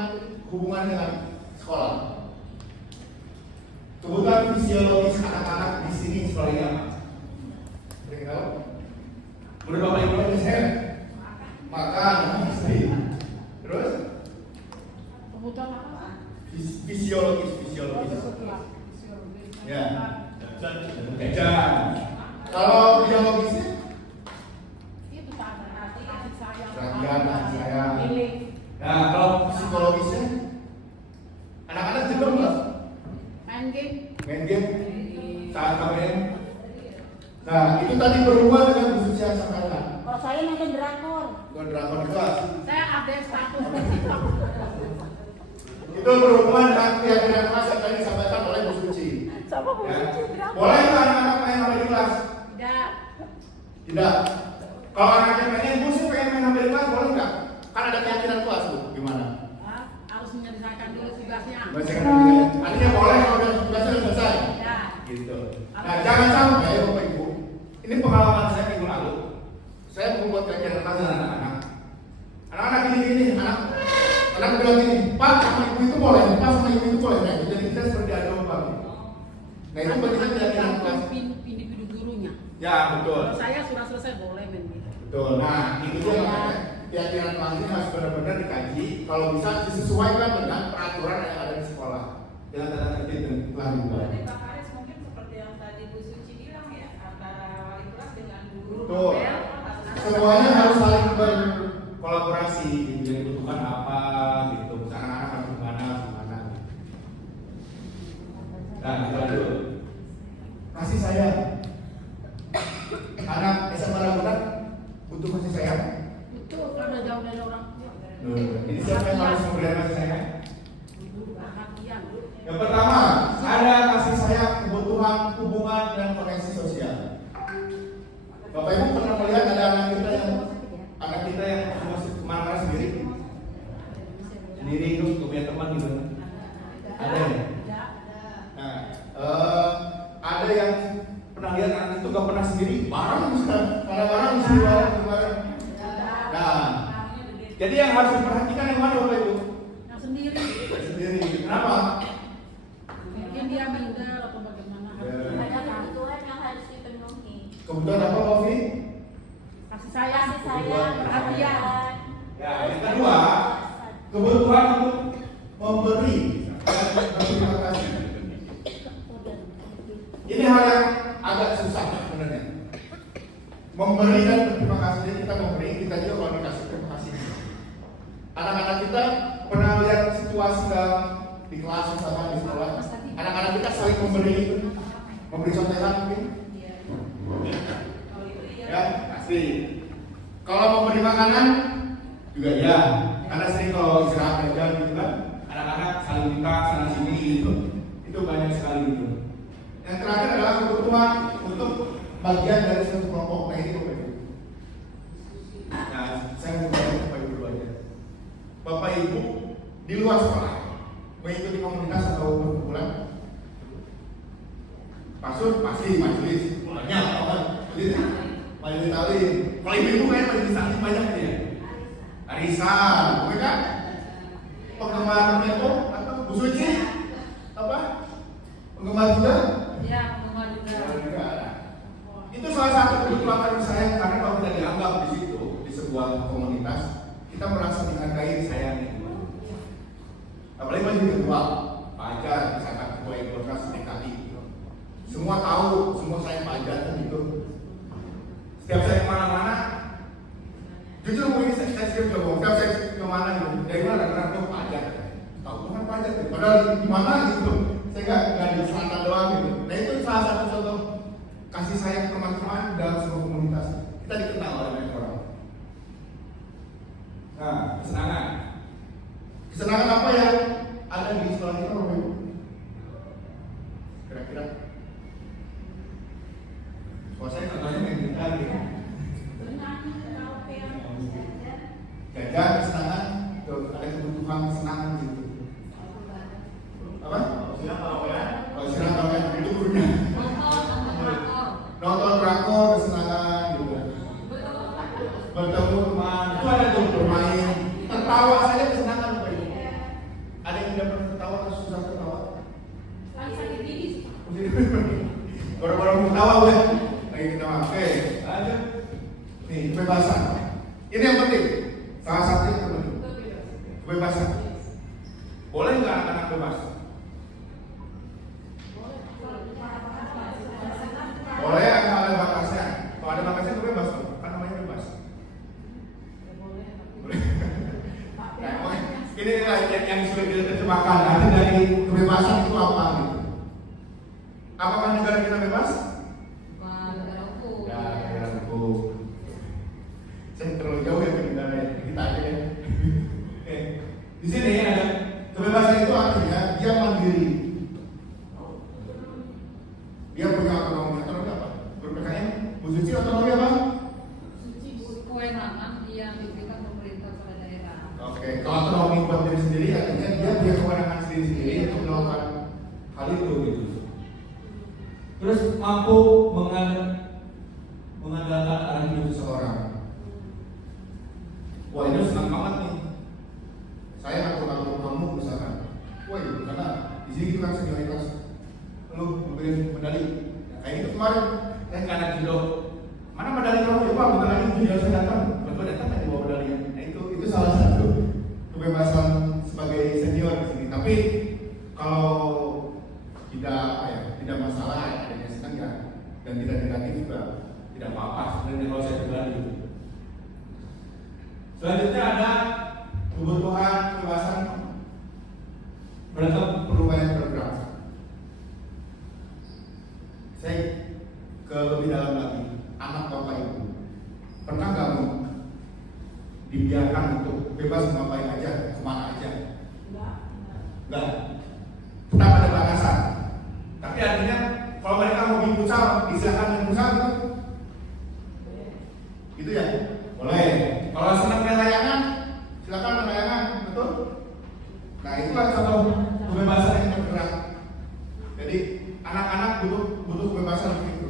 hubungan dengan sekolah. Kebutuhan fisiologis anak-anak di sini seperti apa? Ada tahu? Menurut Bapak Ibu aja saya makan, istri. Terus? Kebutuhan apa? Fisiologis. Ya. Jajan. Kalau biologisnya? Itu sama hati, kasih sayang. Perhatian, kasih sayang. Milik. Nah, kalau psikologisnya? Anak-anak jenuh nggak? Main game. Main game? Saat main? Nah, itu tadi berubah dengan Bu Suci yang sampaikan. Kalau saya nonton drakor. Nonton drakor di kelas. Saya update status di TikTok. Itu berhubungan dengan keyakinan kelas yang tadi disampaikan oleh Bu Suci. Sama Bu Ya. Suci drakor. Boleh nggak anak-anak main HP di kelas? Tidak. Tidak. Kalau anaknya pengen, Bu sih pengen main HP di kelas, boleh nggak? Kan ada keyakinan kelas tuh, gimana? Harus menyelesaikan dulu tugasnya. Artinya boleh kalau udah tugasnya udah selesai. Ya. Gitu. Nah, jangan sampai Bapak Ibu. Ini pengalaman saya minggu lalu. Saya membuat keyakinan kelas dengan anak-anak. Anak-anak gini, anak bilang gini, Pak sama ibu itu boleh, Pak sama ibu itu boleh. Nah, jadi kita seperti ada domba. Nah, itu berarti kan keyakinan kelas. Individu gurunya. Ya, betul. Kalau saya sudah selesai boleh main gitu. Betul. Nah, itu dia makanya keyakinan kelas ini harus benar-benar dikaji. Kalau bisa disesuaikan dengan peraturan yang ada di sekolah. Dengan tata tertib dan kelas juga. Pak Haris mungkin seperti yang tadi Bu Suci bilang ya, antara wali kelas dengan guru. Betul. Semuanya harus saling berkolaborasi. Gitu. Yang dibutuhkan apa, gitu. Anak-anak harus gimana. Nah, kita dulu. Kasih sayang. Anak SMA Ragunan butuh kasih sayang. Betul, karena jauh dari orang tua. Ini siapa yang harus memberikan kasih sayang? Perhatian. Yang pertama, ada kasih sayang, kebutuhan, hubungan, dan koneksi sosial. Bapak Ibu pernah melihat ada anak kita yang masih kemana-mana sendiri? Sendiri itu punya teman gitu. Ada ya? Nah, ada yang pernah lihat anak itu gak pernah sendiri, bareng bareng bareng. Nah, jadi yang harus diperhatikan yang mana Bapak Ibu? Yang sendiri. Sendiri. Kenapa? Mungkin dia minder atau bagaimana. Ada kebutuhan yang harus dipenuhi. Kebutuhan apa, Novi? Kasih sayang, perhatian. Ya, yang kedua, kebutuhan untuk memberi dan berterima kasih. Ini hal yang agak susah sebenarnya. Memberi dan berterima kasih. Jadi kita memberi, kita juga kalau dikasih terima kasih. Anak-anak kita pernah lihat situasi di kelas misalnya di sekolah. Anak-anak kita saling memberi contekan mungkin. Ya, pasti. Kalau memberi makanan juga ya. Karena sering kalau istirahat aja gitu kan, anak-anak saling minta sana sini gitu. Itu banyak sekali gitu. Yang terakhir adalah kebutuhan untuk bagian dari satu kelompok. Nah ini Bapak Ibu. Nah, saya mau tanya Bapak Ibu dulu aja. Bapak Ibu di luar sekolah mengikuti komunitas atau perkumpulan? Pasti majelis banyak kan? Majelis talim. Kalau ibu kan majelis talim banyak ya. Arisan, bukan kan? Penggemar Meko atau Bu Suci? Apa? Penggemar juga? Ya, penggemar juga. Itu salah satu kebutuhan saya karena kalau tidak dianggap di situ di sebuah komunitas kita merasa dihargai, sayangi. Apalagi bagi ketua, pajar, misalkan ketua Ikonras DKI. Semua tahu, semua saya pajar kan gitu. Setiap saya kemana-mana, jujur mungkin saya sering coba, setiap saya kemana gitu, dari mana karena tuh pajar. Tahu kan pajar, padahal di mana gitu. Saya nggak di selatan doang gitu. Nah itu salah satu contoh kasih sayang teman-teman dalam sebuah komunitas. Kita dikenal oleh banyak orang. Nah, kesenangan. Kesenangan apa yang ada di sekolah kita, Bapak Ibu? Kira-kira? Kalau saya contohnya main gitar gitu. Jajan, kesenangan, tuh ada kebutuhan kesenangan gitu. Apa? Kalau istirahat kalau kan itu gurunya. Nonton drakor, kesenangan gitu. Bertemu teman, itu ada tuh bermain. Tertawa saja kesenangan Bapak Ibu. Ada yang tidak pernah tertawa atau susah tertawa? Sakit gigi. Baru-baru mau ketawa udah. Lagi ketawa. Oke, lanjut. Nih, kebebasan. Ini yang penting. Salah satu yang terpenting. Kebebasan. Boleh nggak anak-anak bebas? Boleh, ada batasnya. Kalau ada batasnya itu bebas tuh. Kan namanya bebas. Boleh. Nah, ini yang sudah kita terjemahkan. Nanti dari kebebasan itu apa gitu? Apakah negara kita bebas? Negara hukum. Ya, negara hukum. Saya terlalu jauh ya ke negara kita aja ya. Di sini ada kebebasan itu artinya dia mandiri. Dia punya otonomi apa? Berpikirnya Bu Suci otonomi apa? Kewenangan yang diberikan pemerintah pada daerah. Oke, kalau otonomi buat diri sendiri artinya dia punya kewenangan sendiri untuk melakukan hal itu gitu. Terus mampu mengandalkan arti hidup seseorang. Wah ini senang banget nih. Saya ngatur kamu misalkan. Woi, karena di sini kita kan senioritas. Lu beri medali. Nah, kayak gitu kemarin. Karena judo. Mana medali kamu? Ya Pak, bentar lagi judo saya datang. Betul datang nggak dibawa medalinya. Nah itu salah satu kebebasan sebagai senior di sini. Tapi kalau tidak masalah adanya senang ya dan tidak negatif juga tidak apa-apa sebenarnya kalau saya pribadi. Selanjutnya ada kebutuhan kebebasan. Mereka perlu banyak bergerak. Saya ke lebih dalam lagi, anak bapak ibu pernah nggak dibiarkan untuk bebas ngapain aja, kemana aja? Enggak. Tetap ada batasan. Tapi artinya kalau mereka mau bikin futsal, disilakan main futsal gitu. Gitu ya? Boleh. Kalau senang main layangan, silakan main layangan, betul? Nah itulah contoh kebebasan yang bergerak. Jadi anak-anak butuh kebebasan begitu.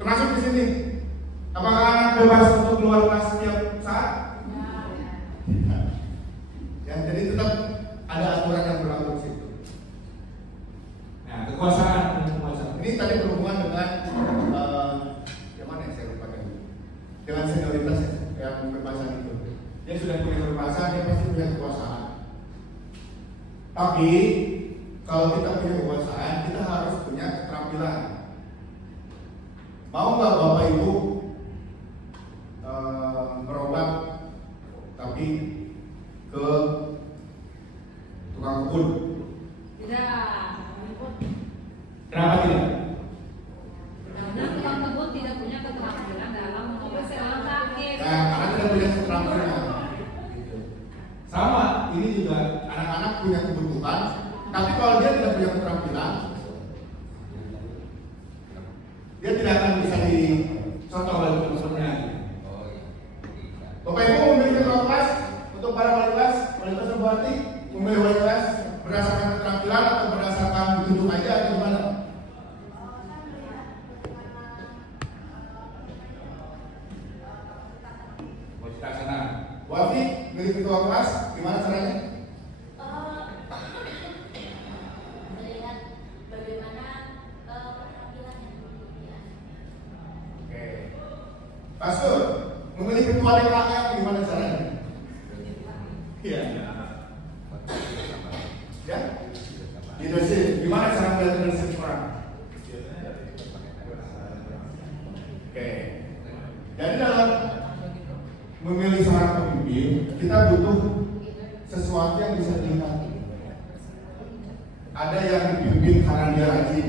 Termasuk di sini. Apakah anak bebas untuk keluar kelas setiap saat? Ya, jadi tetap ada aturan yang berlaku di situ. Nah, kekuasaan. Ini tadi berhubungan dengan yang mana yang saya lupakan? Dengan senioritas yang kebebasan itu. Dia sudah punya kebebasan, dia pasti punya kekuasaan. Tapi kalau kita punya kekuasaan, kita harus punya keterampilan. Mau nggak Bapak Ibu berobat tapi ke tukang kebun? Tidak. Kenapa tidak? Karena tukang kebun tidak punya keterampilan dalam mengobati orang sakit. Nah, karena tidak punya keterampilan. Sama, ini juga anak-anak punya kebutuhan, tapi kalau dia tidak punya keterampilan, dia tidak akan bisa dicontoh oleh teman-temannya. Bapak Ibu memiliki kelas untuk para wali kelas berarti memilih wali kelas berdasarkan keterampilan atau berdasarkan duduk aja atau gimana? Wafi, milih ketua kelas, gimana caranya? Melihat bagaimana ketua DKM gimana caranya? Iya. Ya? Leadership, gimana cara melihat leadership orang? Oke. Jadi dalam memilih seorang pemimpin, kita butuh sesuatu yang bisa dilihat. Ada yang dipimpin karena dia rajin,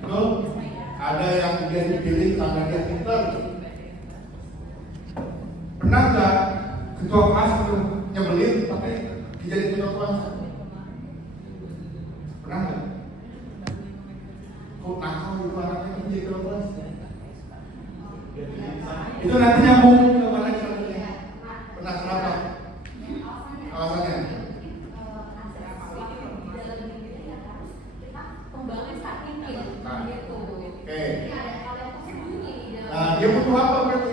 betul? Ada yang dia dipilih karena dia pintar. Pernah nggak ketua kelas itu nyebelin tapi jadi ketua kelas? Pernah nggak? Kok nakal itu anaknya jadi ketua kelas? Itu nanti nyambung ke mana caranya? Pernah kenapa? Alasannya? Oke. Nah, dia butuh apa berarti?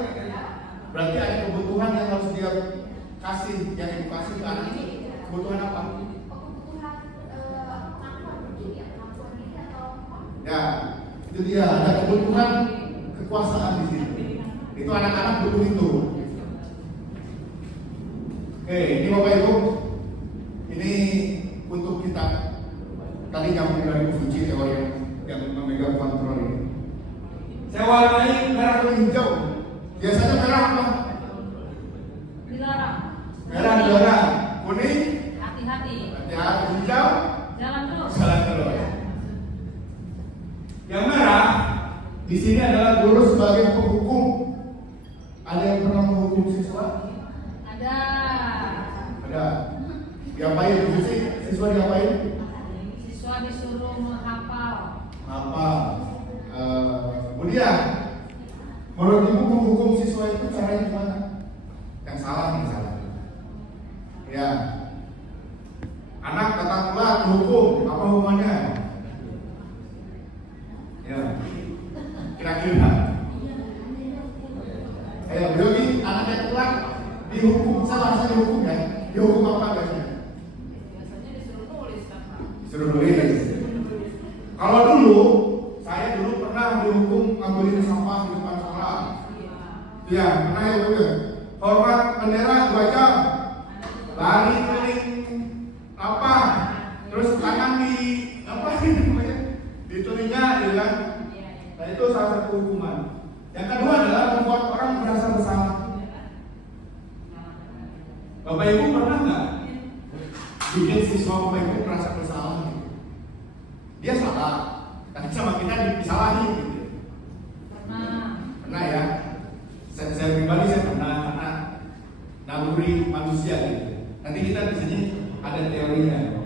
Berarti ada kebutuhan yang harus dia kasih, yang edukasi ke anak ini. Kebutuhan apa? Ya, itu dia. Ada kebutuhan kekuasaan di situ. Itu anak-anak butuh itu. Oke, ini Bapak Ibu, ini untuk kita. Tadi nyambung dari Bu Suci teori yang memegang kontrol ini. Saya warnai merah atau hijau. Biasanya merah apa? Dilarang. Merah dilarang. Kuning? Hati-hati. Hati-hati. Hijau? Jalan terus. Jalan terus. Yang merah di sini adalah guru sebagai penghukum. Ada yang pernah menghukum siswa? Ada. Ada. Diapain Bu Suci? Siswa diapain? Siswa disuruh menghafal. Hafal. Kemudian menurut Ibu menghukum siswa itu caranya gimana? Yang salah misalnya. Ya. Anak datang telat dihukum, apa hukumannya? Ya. Kira-kira. Yogi, anaknya telat dihukum, saya rasa dihukum ya. Dihukum apa biasanya? Biasanya disuruh nulis kan, Pak. Disuruh nulis. Kalau dulu, saya dulu pernah dihukum ngambilin sampah di depan sekolah. Iya, pernah ya Bu ya. Hormat bendera 2 jam. Lari keliling apa? Terus tangan di apa sih namanya? Di telinga, gitu kan? Nah itu salah satu hukuman. Yang kedua adalah membuat orang merasa bersalah. Bapak Ibu pernah nggak bikin siswa Bapak Ibu merasa bersalah? Dia salah, tapi sama kita disalahin gitu. Pernah ya. Saya pribadi saya pernah karena naluri manusia gitu. Nanti kita di sini ada teorinya.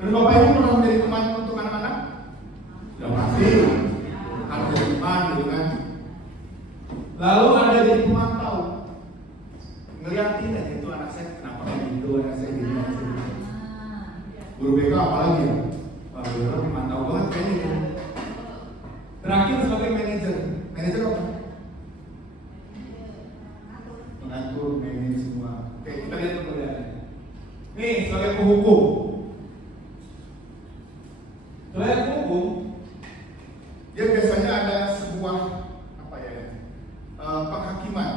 Terus Bapak Ibu pernah menjadi teman untuk anak-anak? Sudah pasti. Harus jadi teman gitu kan. Lalu ada jadi pemantau. Ngeliatin aja itu anak saya kenapa kayak gitu, anak saya gini, anak saya gini. Guru BK apalagi ya? Pak Guru pemantau banget kayaknya gitu. Terakhir sebagai manajer. Manajer apa? Mengatur, manage semua. Oke, kita lihat perbedaannya. Nih, sebagai penghukum. Sebagai penghukum, dia biasanya ada sebuah apa ya? Penghakiman.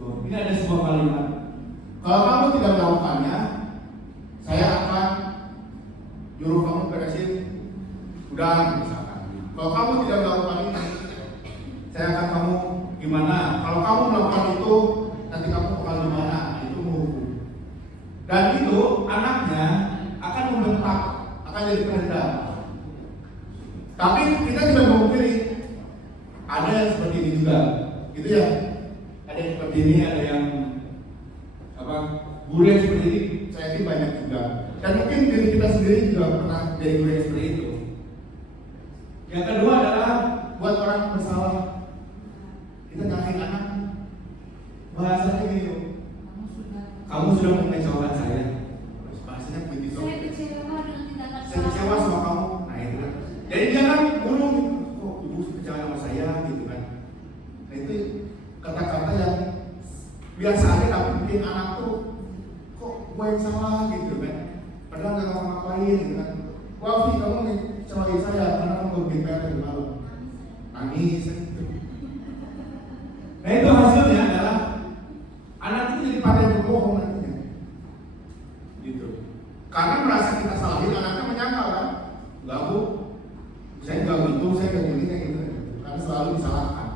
Tuh, ini ada sebuah kalimat. Kalau kamu tidak melakukannya, saya akan nyuruh kamu beresin gudang misalkan. Kalau kamu tidak melakukan ini, saya akan kamu gimana? Kalau kamu melakukan itu, nanti kamu bakal gimana? Itu menghukum. Dan itu anaknya akan membentak, akan jadi perendah. Tapi kita juga mau pilih. Ada yang seperti ini juga, gitu ya. Ada yang seperti ini, ada yang apa? Guru yang seperti ini, saya ini banyak juga. Dan mungkin diri kita sendiri juga pernah jadi guru yang seperti itu. Yang kedua adalah buat orang bersalah. Kita nyalahin anak. Bahasanya gitu. Kamu sudah mengecewakan saya. Bahasanya begitu. Saya kecewa dengan tindakan Saya kecewa sama kamu. Nah itu kan. Jadi dia kan guru. Kok ibu kecewa sama saya gitu kan. Nah itu kata-kata yang biasa aja tapi bikin anak tuh kok gue yang salah gitu kan. Padahal nggak ngapa-ngapain gitu kan. Wah Fi, kamu ngecewain saya karena kamu bikin PR tadi malam. Nangis gitu. Nah itu selalu disalahkan.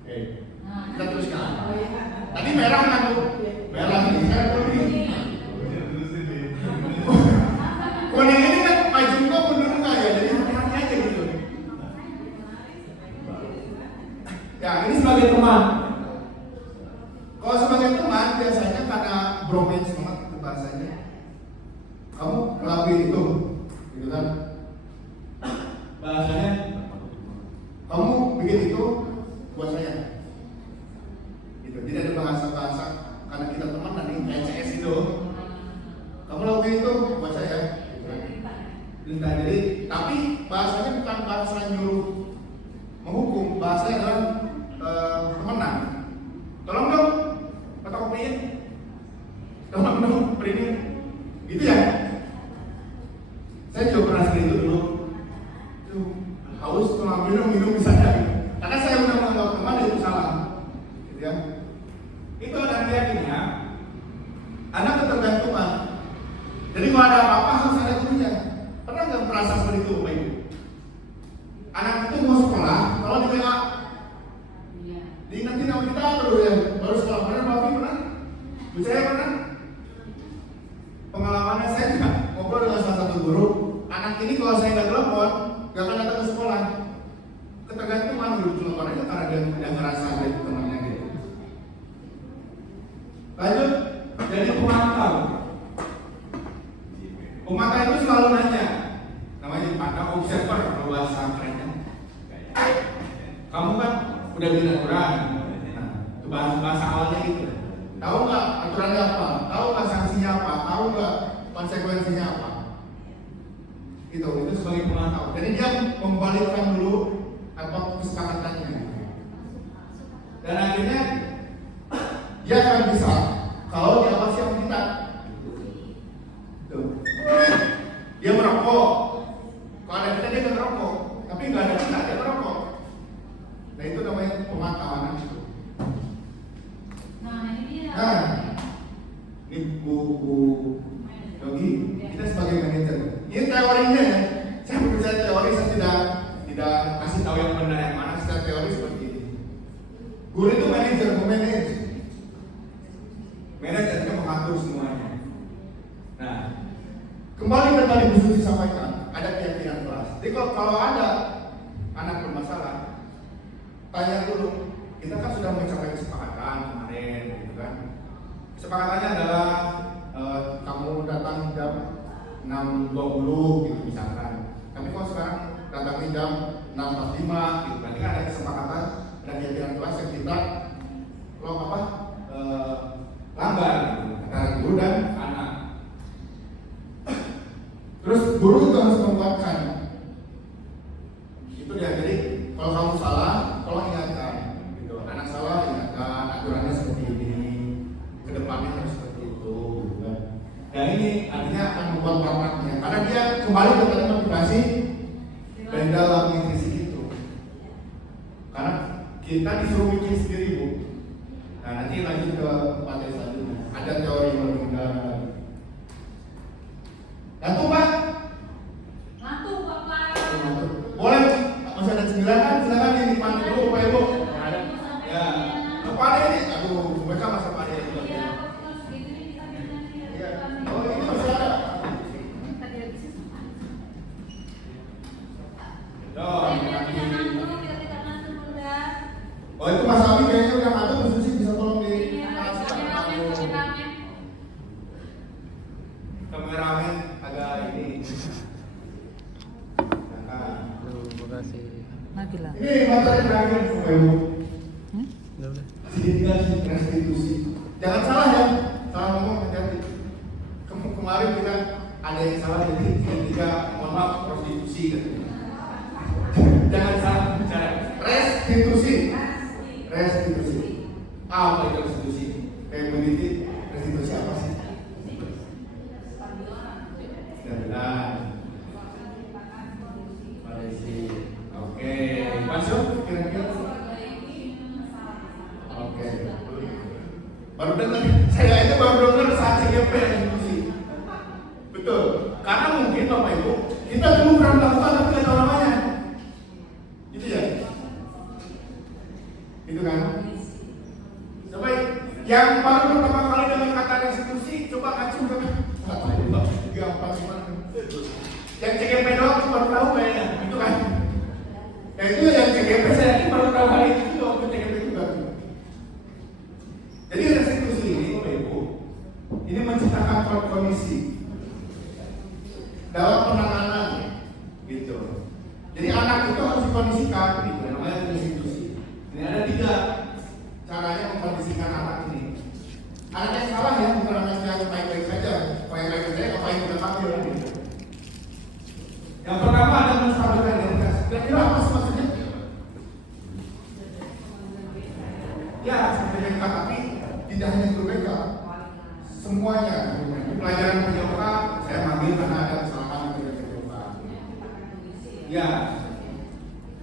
Oke, kita teruskan. Tadi merah kan tuh, merah ini kan kuning. Kuning ini kan maju kok mundur enggak ya, jadi hati-hati aja gitu. Ya ini sebagai teman. Kalau sebagai teman biasanya karena bromance banget itu bahasanya. Kamu ngelakuin itu, gitu kan? Bahasanya kamu bikin itu buat saya. Gitu. Jadi ada bahasa-bahasa karena kita teman nanti kayak CS itu. Kamu lakuin itu buat saya. Nah, jadi tapi bahasanya bukan bahasa nyuruh menghukum, bahasanya adalah temenan. Tolong dong, fotokopiin. Tolong dong, printin. Gitu ya. Saya juga pernah seperti itu dulu. Haus, tolong minum bisa aja. Karena saya udah menganggap teman itu salah. Gitu ya. Itu ada keyakinannya. Anak ketergantungan. Jadi kalau ada apa-apa harus ada gurunya. Pernah nggak merasa seperti itu, Bapak Ibu? Anak itu mau sekolah, kalau di WA diingetin sama kita baru sekolah. Pernah Bapak Ibu pernah? Bu saya pernah? Pengalamannya saya juga ngobrol dengan salah satu guru. Anak ini kalau saya nggak telepon, nggak akan datang ke sekolah. Ketergantungan guru telepon aja karena dia udah ngerasa ada temannya gitu. Lanjut, jadi pemantau. Pemantau itu selalu nanya, namanya dipantau observer kalau bahasa kerennya. Kamu kan udah bikin aturan, itu bahasa awalnya gitu. Tahu nggak aturannya apa? Tahu nggak sanksinya apa? Tahu nggak konsekuensinya apa? Itu sebagai pemantau. Jadi dia membalikkan dulu apa kesepakatannya. Dan akhirnya dia akan bisa kalau diawasi sama kita. Tuh. Dia merokok. Kalau ada kita dia nggak merokok, tapi nggak ada kita dia merokok. Nah itu namanya pemantauan itu. Nah, ini buku Yogi, kita sebagai manajer. Ini teorinya ya. Saya percaya teori, saya tidak kasih tahu yang benar yang mana. Secara teori seperti ini. Guru itu manajer, memanage. Manajer itu mengatur semuanya. Nah, kembali ke tadi Bu Susi sampaikan, ada keyakinan kelas. Jadi kalau ada anak bermasalah, tanya dulu. Kita kan sudah mencapai kesepakatan kemarin, gitu kan? Kesepakatannya adalah kamu datang jam 6.20 gitu misalkan. Tapi kalau sekarang datangnya jam 6.45 gitu. Berarti kan ada kesepakatan, ada keyakinan kelas yang kita lambat gitu, antara guru dan anak. Terus guru juga harus menguatkan. Itu dia. Jadi kalau kamu salah, tolong ingatkan. Gitu. Anak salah ingatkan, aturannya seperti ini, kedepannya harus seperti itu. Gitu kan. Dan ini artinya akan membuat prakteknya. Karena dia kembali ke tadi motivasi dari dalam nutrisi itu. Karena kita disuruh bikin sendiri, Bu. Nah nanti lanjut ke materi selanjutnya. Ada teori yang lebih mendalam lagi. Ngantuk Pak? Ngantuk Bapak. Boleh? Masih ada 9 kan? Silakan dipanggil dulu Bapak Ibu. Ya. Apa ada ini? Aduh, mereka masa apa ada ini? Iya. Oh ini masih ada. Oh itu Mas Abi kayaknya udah ngantuk, Bu Susi bisa tolong di kameramen agak ini. Ini materi terakhir Bapak Ibu. Segitiga restitusi. Jangan salah ya, salah ngomong hati-hati. Kemarin kita ada yang salah jadi segitiga mohon maaf prostitusi gitu. Jangan salah bicara. Restitusi. Apa itu restitusi? Kayak begitu restitusi apa sih? Oke, masuk kira-kira. Oke. Baru dengar, saya aja baru dengar saat CGP restitusi. Betul. Karena mungkin Bapak Ibu, kita dulu pernah melakukan tapi nggak tahu namanya. tahu kayaknya, itu kan. Ya itu yang CGP saya yakin baru tahu hari itu waktu CGP juga. Jadi restitusi ini, Bapak Ibu, ini menciptakan kondisi dalam penanganan, gitu. Jadi anak itu harus dikondisikan, gitu. Namanya restitusi. Ini ada 3 caranya mengkondisikan anak ini. Anak yang salah ya, bukan anak yang baik-baik saja. Kalau yang baik-baik saja, ngapain kita panggil, gitu. Yang pertama ada menstabilkan identitas. Kira-kira apa sih maksudnya? Ya, BK, tapi tidak hanya guru BK, semuanya. Di pelajaran PJOK saya manggil karena ada kesalahan di PJOK. Ya,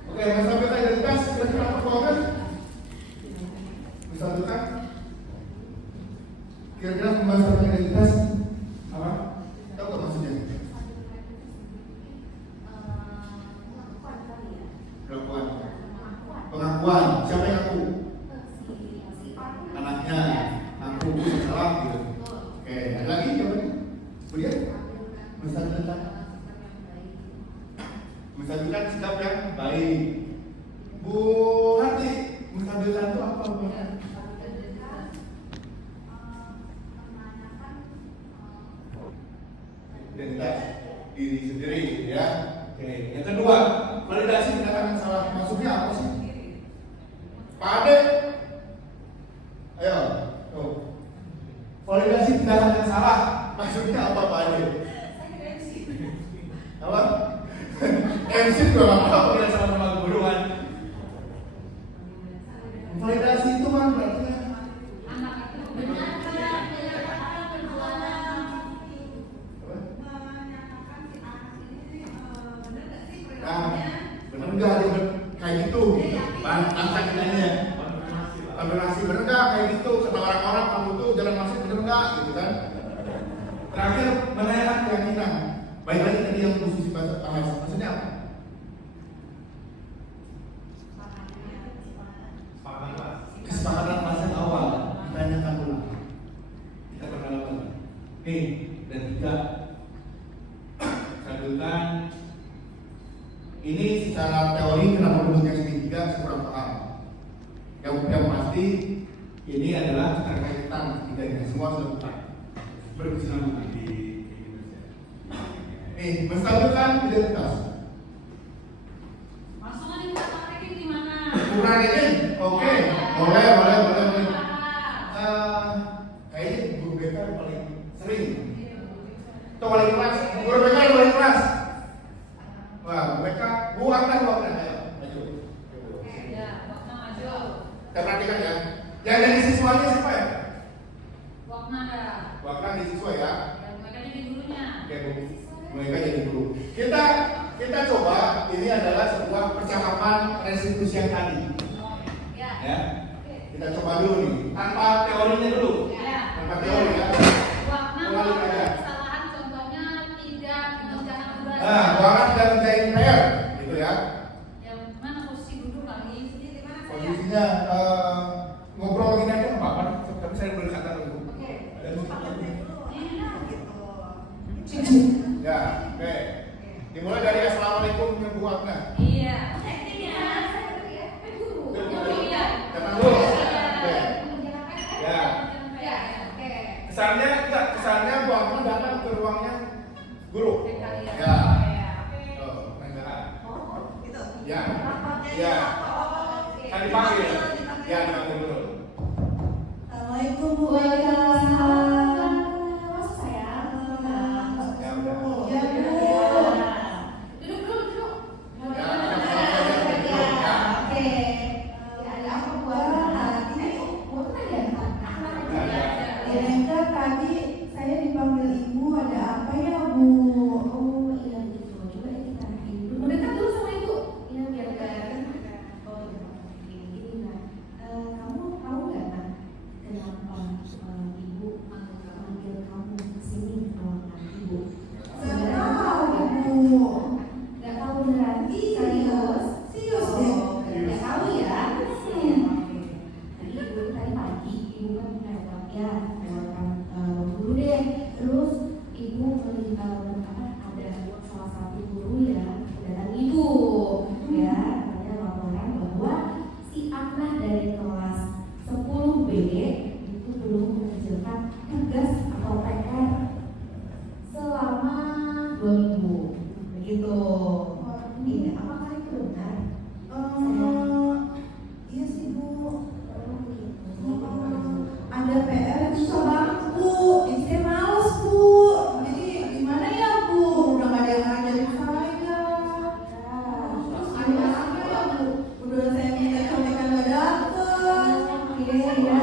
oke, menstabilkan identitas. Kira-kira apa keuangan? Menstabilkan? Kira-kira menstabilkan identitas apa? Tahu nggak maksudnya? Pengakuan. Siapa yang ngaku? Anaknya ngaku salah gitu. Oke, ada lagi jawabannya? Kemudian menstabilkan sikap yang baik. Bu Hati, menstabilkan itu apa? Identitas diri sendiri, ya. Oke, yang kedua, validasi tindakan yang salah. Maksudnya apa sih? Pak Ade, ayo, tuh. Validasi tindakan yang salah. Maksudnya apa Pak Ade? Apa? MC juga nggak tahu dia sama guru kan. Validasi itu kan berarti anak itu benarkah menyatakan perbuatan benar enggak dia kayak gitu tantangannya konfirmasi benar enggak kayak gitu kata orang-orang kamu tuh jalan masuk benar enggak gitu kan. Terakhir menanyakan keyakinan. Baik lagi tadi yang khusus bahas maksudnya apa? Kesepakatan kelas yang awal ditanyakan ulang. Kita perkenalan. Nih, dan 3 stabilkan. Ini secara teori kenapa bentuknya segitiga saya kurang paham. Yang pasti ini adalah keterkaitan ketiganya semua sudah bukan berkesinambungan di Indonesia. Nih, menstabilkan identitas. Langsung aja kita praktekin di mana? Kurang ini, oke, boleh. Kayaknya guru BK yang paling sering. Atau paling keras, guru BK yang paling keras. Wah, mereka buangkan waktu ayo maju. Ya, waktu maju. Kita perhatikan ya. Yang dari siswanya siapa ya? Waktu ada. Waktu di siswa ya. Yang mereka jadi gurunya. Oke, Bu. Mereka jadi guru. Kita coba ini adalah sebuah percakapan restitusi yang tadi. Ya. Kita coba dulu nih. Tanpa teorinya dulu. Ya. Tanpa teori ya. Waktu kesalahan contohnya tidak mengerjakan tugas. Nah, orang tidak mengerjain PR, gitu ya. Yang mana posisi duduk kali? Di mana saya? Posisinya ngobrol gini aja nggak apa-apa. Tapi saya berkata dulu. Oke. Ada musiknya. Gitu. Ya, oke. Dimulai dari assalamualaikum yang Bu Agna. Iya. Iya. Jangan dulu. Oke. Ya. Kesannya Bu Agna datang ke ruangnya guru. Ya. Oh, gitu. Ya. Ya. Kan dipanggil. Ya, dipanggil dulu. Assalamualaikum Bu. Waalaikumsalam. Masuk saya. Ya udah. Ya Bu. Duduk. Oke. Ada apa Bu? Kira-kira tadi saya dipanggil Ibu, ada apa ya Bu? Oh iya gitu. Coba kita dulu. Mendekat dulu sama Ibu. Iya biar kelihatan. Oh gini nah. Kamu tahu nggak Nak kenapa Ibu gitu. Ini apakah itu benar? Iya sih Bu. Ada PR yang susah banget Bu. Jadi saya males Bu. Jadi gimana ya Bu? Udah gak ada yang ngajarin saya. Terus gimana ya Bu? Udah saya minta contekan gak dapet. Iya ya.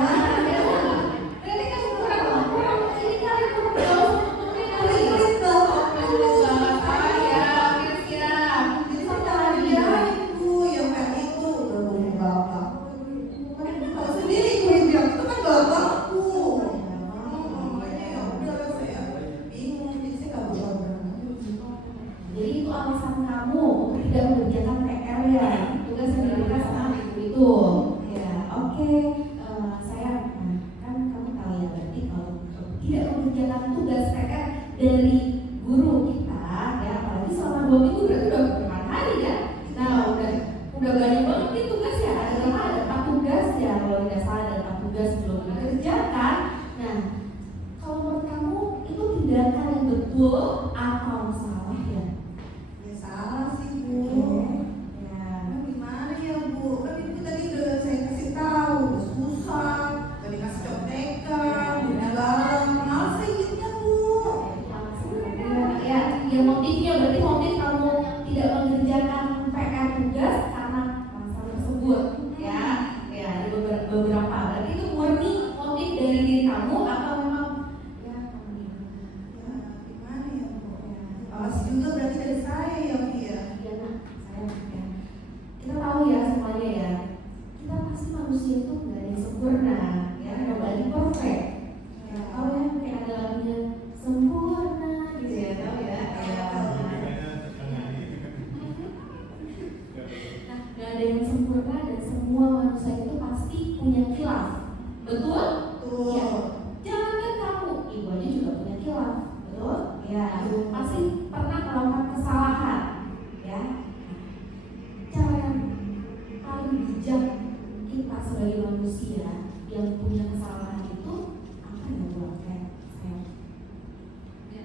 Berarti kan kurang ini kali kurang kulit dong. Saya kira-kira. Jadi saya dia Ibu yang kayak itu udah punya bapak. Kalau sendiri ibu yang bilang itu kan bapakku. Makanya ya udah saya bingung. Jadi saya gak bisa berenang. Jadi itu alasan kamu untuk tidak mengerjakan PR ya, tugas yang diberikan sama ibu itu. Ya, oke. Saya, kan kamu tahu ya berarti kalau tidak mengerjakan tugas PR dari guru kita, ya apalagi selama 2 minggu berarti udah berapa hari ya? Nah, udah banyak banget nih tugas ya. Ada berapa? Ada 4 tugas ya. Kalau tidak salah ada 4 tugas belum dikerjakan. Nah, kalau menurut kamu itu tindakan yang betul atau salah ya? Ya salah sih Bu. Nah, gimana ya Bu? Kan Ibu tadi udah saya kasih tahu, udah susah. Tadi kasih contekan, udah garam. Malas saya ingetnya Bu. Ya motifnya berarti motif kamu tidak mengerjakan PR tugas karena masalah tersebut ya ada beberapa berarti itu murni motif dari diri kamu atau memang ya kamu Gimana ya Bu? Awas juga berarti dari saya ya Bu ya. iya nak saya ya kita tahu ya semuanya ya kita pasti manusia itu nggak ada yang sempurna ya nobody perfect ya tahu ya kayak ada lagunya sempurna gitu ya tahu ya gak ada yang sempurna dan semua manusia itu pasti punya khilaf. Betul? Betul. Ya. Jangankan kamu, ibu aja juga punya khilaf. Betul? Ya. Pasti pernah melakukan kesalahan. Ya. Cara yang paling bijak kita sebagai manusia yang punya kesalahan itu apa yang buat kayak saya? Ya.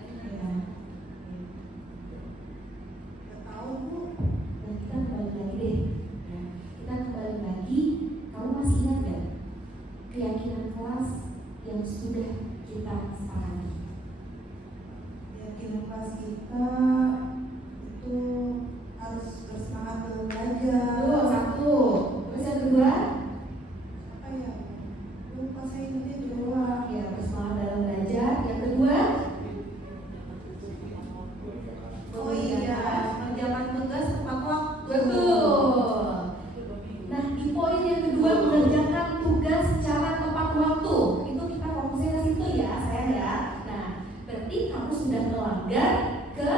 Gak tahu Bu. Dan kita kembali lagi deh. Kita kembali lagi, kamu masih ingat gak keyakinan kelas yang sudah kita sepakati? Keyakinan kelas kita itu harus bersemangat dalam belajar. Tuh, 1. Terus yang kedua? Apa ya? Lupa saya ingatnya juga. Ya, bersemangat dalam belajar. Yang kedua? Oh iya, mengerjakan tugas tepat waktu. Betul. Nah, di poin yang kedua mengerjakan tugas secara tepat waktu. Itu kita fokusnya ke situ ya, sayang ya. Nah, berarti kamu sudah melanggar ke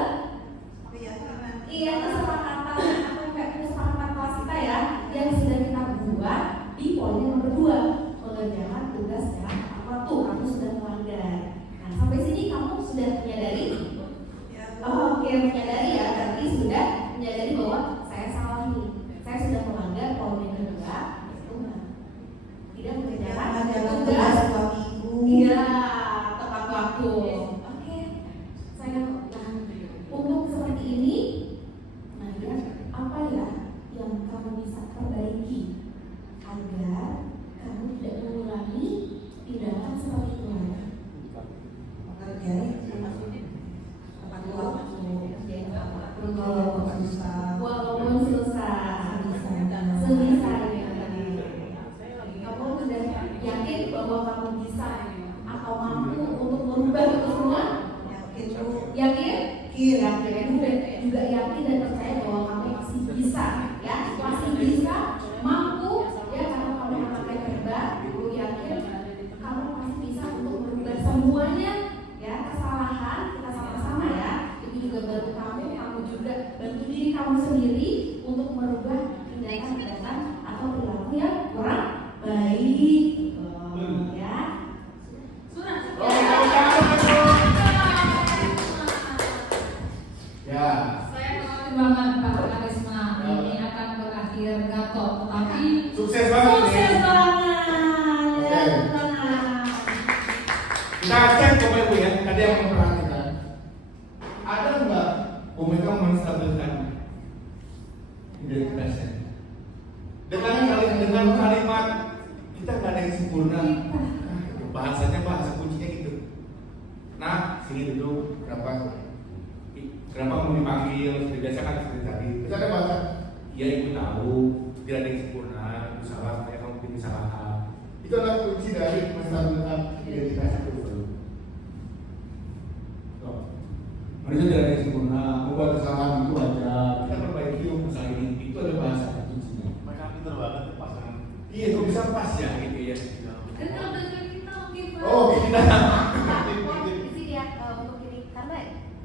kesepakatan atau kesepakatan kelas kita ya, yang sudah kita buat di poin yang nomor 2 mengerjakan tugas secara tepat waktu. Kamu sudah melanggar. Nah, sampai sini kamu sudah menyadari? Oke, menyadari ya, berarti sudah menyadari bahwa saya salah nih. Saya sudah melanggar poin yang kedua, itu tidak mengerjakan tugas 2 minggu. Iya, tepat waktu. Oke, saya untuk seperti ini, nah ya, apa ya yang kamu bisa perbaiki agar kamu tidak mengulangi tindakan seperti itu lagi? Mengerjakan tepat waktu. Walaupun susah, sebisanya. Kamu sudah yakin bahwa kamu bisa atau mampu untuk merubah itu semua? Yakin? Yakin. Juga yakin dan percaya bahwa kamu masih bisa, ya, masih bisa, mampu, ya, karena kamu memakai hebat. Aku yakin kamu pasti bisa untuk merubah semuanya, ya, kesalahan kita sama-sama ya. Itu juga bantu kamu juga bantu diri kamu sendiri untuk merubah tindakan-tindakan atau perilaku yang kurang baik, ya. Ya. Saya khawatir banget Pak Karisma ini akan berakhir gatot, tetapi Sukses banget. Sukses banget. Oke. Kita cek Bapak Ibu ya, tadi yang memperhatikan. Ada nggak pemegang menstabil Kenapa kamu dipanggil? Biasa kan seperti tadi. Terus ada bahasa, ya ibu tahu tidak ada yang sempurna, ibu salah, saya kamu bikin kesalahan. Itu adalah kunci dari masalah identitas itu. Manusia tidak ada yang sempurna, membuat kesalahan itu aja. Kita perbaiki usaha ini, itu ada bahasa kuncinya. Mereka pintar banget pasangan. Iya, kok bisa pas ya gitu ya. Kan kalau dengan kita mungkin Pak. Oh, kita. Di sini ya untuk ini karena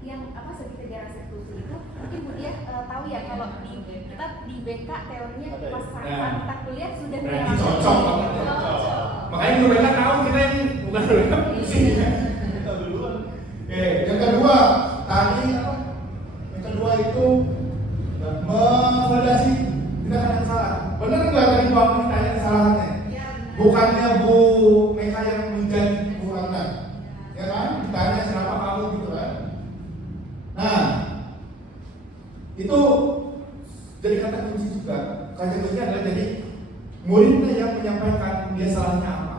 yang apa segitiga restitusi itu mungkin Bu Dia tahu ya kalau kita di BK teorinya pas kita kuliah sudah berarti cocok. Makanya Bu BK tahu kita ini bukan BK pusing. Kita duluan. Yang kedua tadi yang kedua itu memvalidasi tindakan yang salah. Benar nggak tadi Pak ditanya kesalahannya? Bukannya Bu Meka yang menjadi Bu Ratna, ya kan? Ditanya kenapa kamu gitu kan? Nah, itu jadi kata kunci juga. Kata kuncinya adalah jadi muridnya yang menyampaikan dia salahnya apa,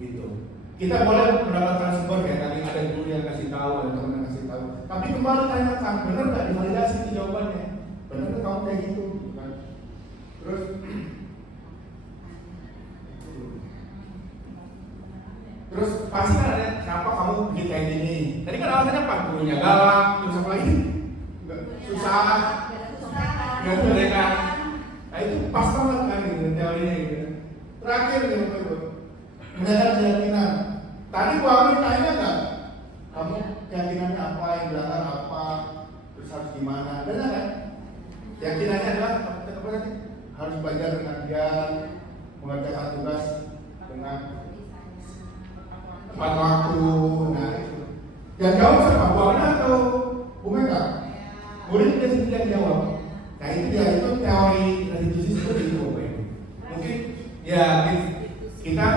gitu. Kita boleh mendapatkan sumber kayak tadi ada guru yang kasih tahu, ada teman yang kasih tahu. Tapi kembali tanyakan, benar nggak divalidasi itu jawabannya? Benar nggak kamu kayak gitu? Kan? Terus pasti kan ada kenapa kamu bikin kayak gini? Tadi kan alasannya apa? Gurunya galak, terus apa lagi? Susah, nggak mereka. Nah itu pas banget kan gitu teorinya gitu. Terakhir nih Bapak Ibu, mendadak keyakinan. Tadi Bu Ami tanya nggak? Kamu keyakinannya apa? Yang belakang apa? Terus harus gimana? Benar kan? Keyakinannya adalah apa tadi? Harus belajar dengan giat, mengerjakan tugas dengan tepat waktu. Nah itu. Yang jawab siapa? Bu Ami atau Bu Meka? Murid dia sendiri yang jawab. Nah itu dia, itu teori restitusi seperti itu Bapak Ibu. Mungkin ya kita,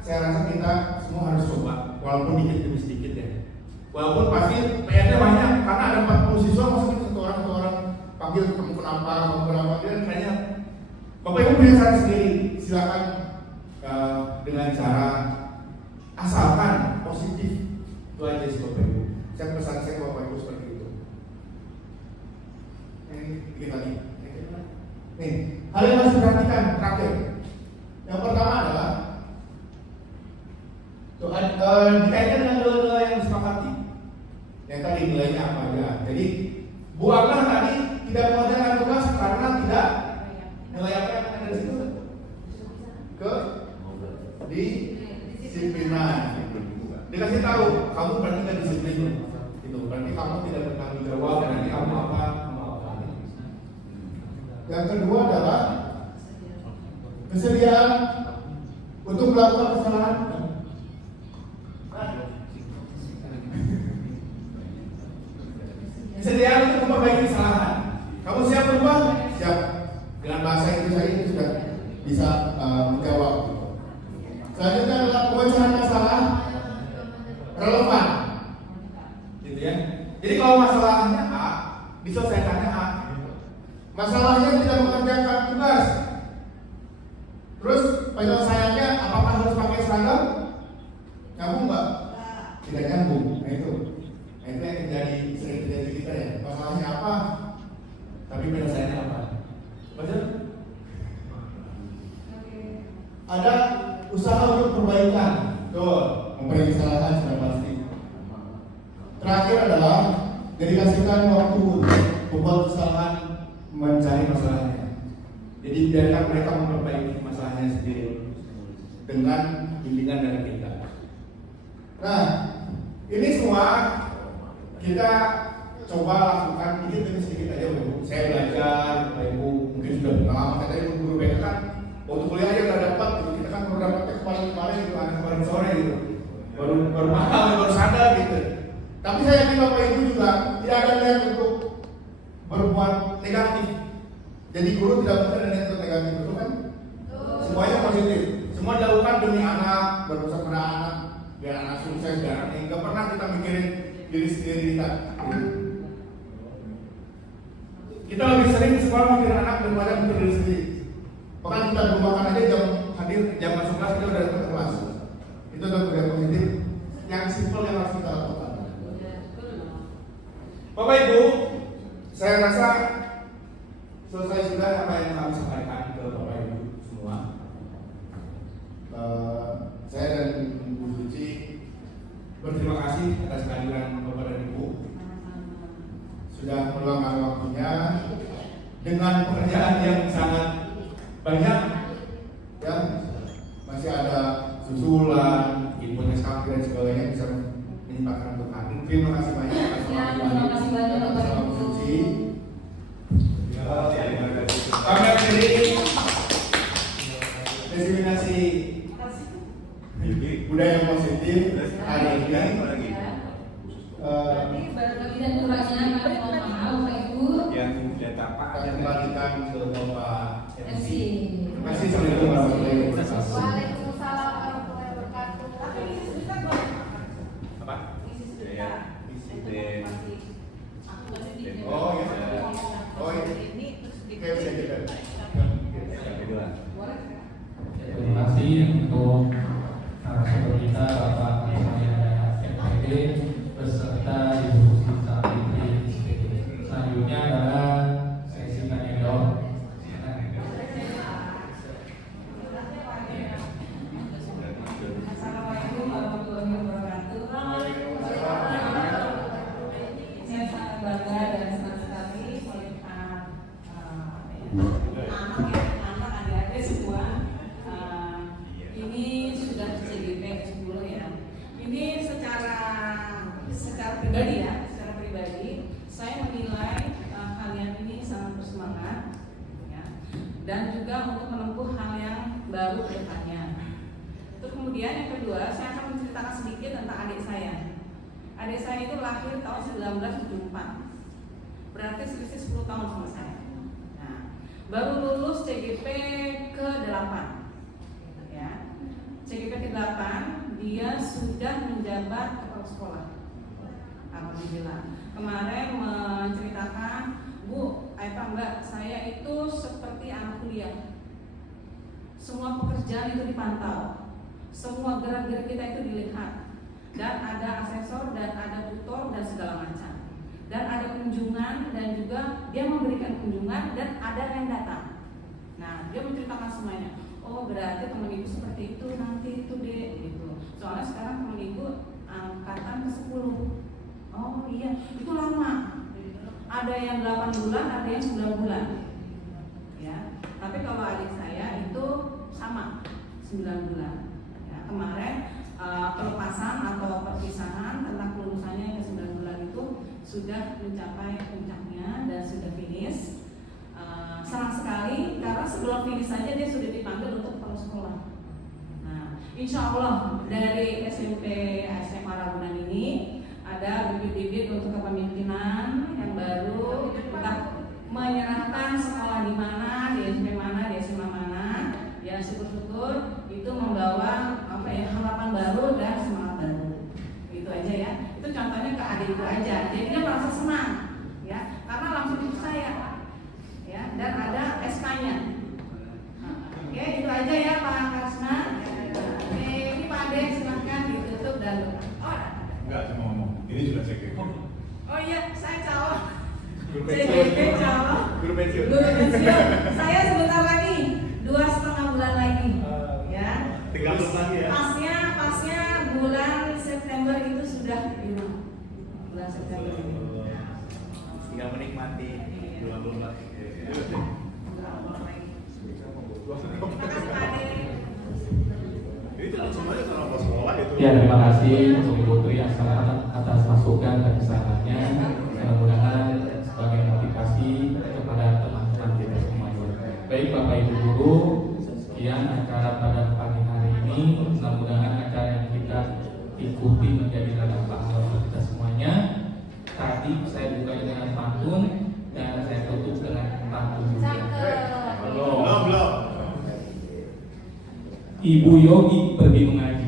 saya rasa kita semua harus coba, walaupun dikit demi sedikit ya. Walaupun pasti PR-nya banyak, karena ada 40 siswa, masukin satu orang panggil kamu kenapa, dia kayaknya Bapak Ibu punya cara sendiri, silakan dengan cara asalkan positif itu aja sih Bapak Ibu. Saya pesan saya ke Bapak Ibu seperti itu. Ini dikit lagi. Nih, hal yang harus diperhatikan terakhir. Yang pertama adalah dikaitkan dengan nilai-nilai yang disepakati. Yang tadi nilainya apa aja. Jadi Bu Agnes tadi tidak mengerjakan tugas karena tidak nilai apa yang ada di situ? Disiplinan. Dikasih tahu, kamu berarti tidak disiplin. Itu berarti kamu tidak bertanggung jawab. Berarti kamu apa? Yang kedua adalah kesediaan untuk melakukan kesalahan. Kesediaan untuk memperbaiki kesalahan. Kamu siap berubah? Siap. Dengan bahasa Inggris saya itu sudah bisa menjawab. Selanjutnya adalah pemecahan masalah relevan, gitu ya. Jadi kalau masalahnya A, diselesaikannya A. Masalahnya tidak mengerjakan tugas. Terus penyelesaiannya apakah harus pakai seragam? Nyambung nggak? Tidak nyambung. Nah itu yang terjadi sering terjadi kita ya. Masalahnya apa? Tapi penyelesaiannya apa? Betul? Ada usaha untuk perbaikan. Tuh, memperbaiki kesalahan sudah pasti. Terakhir adalah dedikasikan waktu membuat kesalahan, mencari masalahnya. Jadi biarkan mereka memperbaiki masalahnya sendiri dengan bimbingan dari kita. Nah, ini semua kita coba lakukan dikit demi sedikit aja, Bu. Saya belajar, Bapak Ibu mungkin sudah berpengalaman. Katanya guru BK kan waktu kuliah aja nggak dapat, gitu. Kita kan baru dapat kemarin gitu, kemarin sore gitu, baru mahal, baru sadar gitu. Tapi saya yakin Bapak Ibu juga tidak ada niat untuk berbuat negatif. Jadi guru tidak mungkin ada niat untuk negatif, betul kan? Semuanya positif. Semua dilakukan demi anak, berusaha pada anak, biar anak sukses, biar anak nggak pernah kita mikirin diri sendiri kita. Kita lebih sering sekolah mikirin anak daripada mikirin diri sendiri. Bahkan kita bermakan aja jam masuk kelas kita udah datang ke kelas. Itu adalah budaya positif yang simpel yang harus kita lakukan. Bapak Ibu, saya rasa selesai sudah apa yang kami sampaikan ke Bapak Ibu semua. Saya dan Bu Suci berterima kasih atas kehadiran Bapak dan Ibu sudah meluangkan waktunya dengan pekerjaan yang sangat banyak, ya masih ada susulan, input SKP dan sebagainya bisa menyempatkan untuk hadir. Terima kasih banyak atas Terima kasih banyak Bapak Ibu. Suci. Kami akhiri diseminasi budaya positif hari ini. Berlebih dan kurangnya kami mohon maaf Bapak Ibu. Yang data Pak Kita kembalikan ke Bapak MC. Terima kasih. Assalamualaikum warahmatullahi wabarakatuh. Waalaikumsalam warahmatullahi wabarakatuh. apa? Ya, Oh ya. Oh ya. Oke, bisa juga. Terima kasih untuk narasumber kita Bapak FPD beserta Ibu Sita Fitri SPG. Selanjutnya adalah sesi tanya jawab. Assalamualaikum warahmatullahi wabarakatuh. Saya sangat bangga dan senang sekali melihat anak adik-adik semua ini sudah CGP 10 ya. Ini secara pribadi ya, secara pribadi saya menilai kalian ini sangat bersemangat ya, dan juga untuk menempuh hal yang baru ke depannya. Terus kemudian yang kedua, saya akan menceritakan sedikit tentang adik saya. Adik saya itu lahir tahun 1974, berarti selisih 10 tahun sama saya. Nah, baru lulus CGP ke-8 ya. CGP ke-8 dia sudah menjabat kepala sekolah. Alhamdulillah. Kemarin menceritakan, Bu, Mbak, saya itu seperti anak kuliah. Semua pekerjaan itu dipantau, semua gerak-gerik kita itu dilihat, dan ada asesor dan ada tutor dan segala macam, dan ada kunjungan dan juga dia memberikan kunjungan dan ada yang datang. Nah, dia menceritakan semuanya. Oh, berarti teman ibu seperti itu nanti itu deh gitu. Soalnya sekarang teman ibu angkatan ke-10. Oh iya, itu lama. Ada yang 8 bulan, ada yang 9 bulan. Ya. Tapi kalau adik saya itu sama 9 bulan. Ya, kemarin pelepasan atau perpisahan tentang kelulusannya ke 9 bulan itu sudah mencapai puncaknya dan sudah finish. Senang sekali karena sebelum finish saja dia sudah dipanggil untuk kepala sekolah. Nah, insya Allah dari SMP SMA Ragunan ini ada bibit-bibit untuk kepemimpinan yang baru, kita menyerahkan sekolah di mana, di SMP mana, di SMA mana, ya syukur-syukur itu membawa harapan baru dan semangat baru. Itu aja ya. Itu contohnya ke adik itu aja. Jadi dia merasa senang, ya, karena langsung itu saya, ya, dan ada SK-nya. Oke, itu aja ya Pak Karsna. Oke, ini Pak Ade silakan ditutup dan Enggak, saya mau ngomong. Ini sudah CGP. Oh iya, saya calon. Guru CGP calon. Guru pensiun. Guru pensiun. Saya sebentar lagi, 2,5 bulan lagi. Ya. 30 lagi ya. Pasnya bulan September itu sudah di rumah. Bulan September. Tinggal menikmati 20 lagi. Terima kasih Pak Ade. Itu semuanya kalau sekolah itu. Ya, terima kasih untuk Ibu Tri atas masukan dan sarannya. Mudah-mudahan sebagai motivasi kepada teman-teman kita semuanya. Baik Bapak Ibu Guru, sekian acara pada pagi hari ini. Mudah-mudahan acara yang kita ikuti menjadi ladang pahala untuk kita semuanya. Tadi saya buka dengan pantun dan saya tutup dengan pantun juga. Belum. Ibu Yogi pergi mengaji.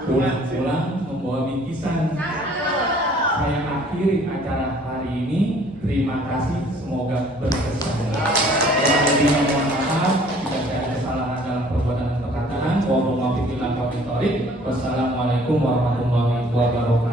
Pulang-pulang membawa bingkisan. Saya akhiri acara hari ini. Terima kasih, semoga berkesan. Mohon maaf jika saya ada kesalahan dalam perbuatan dan perkataan. Wassalamualaikum warahmatullahi wabarakatuh.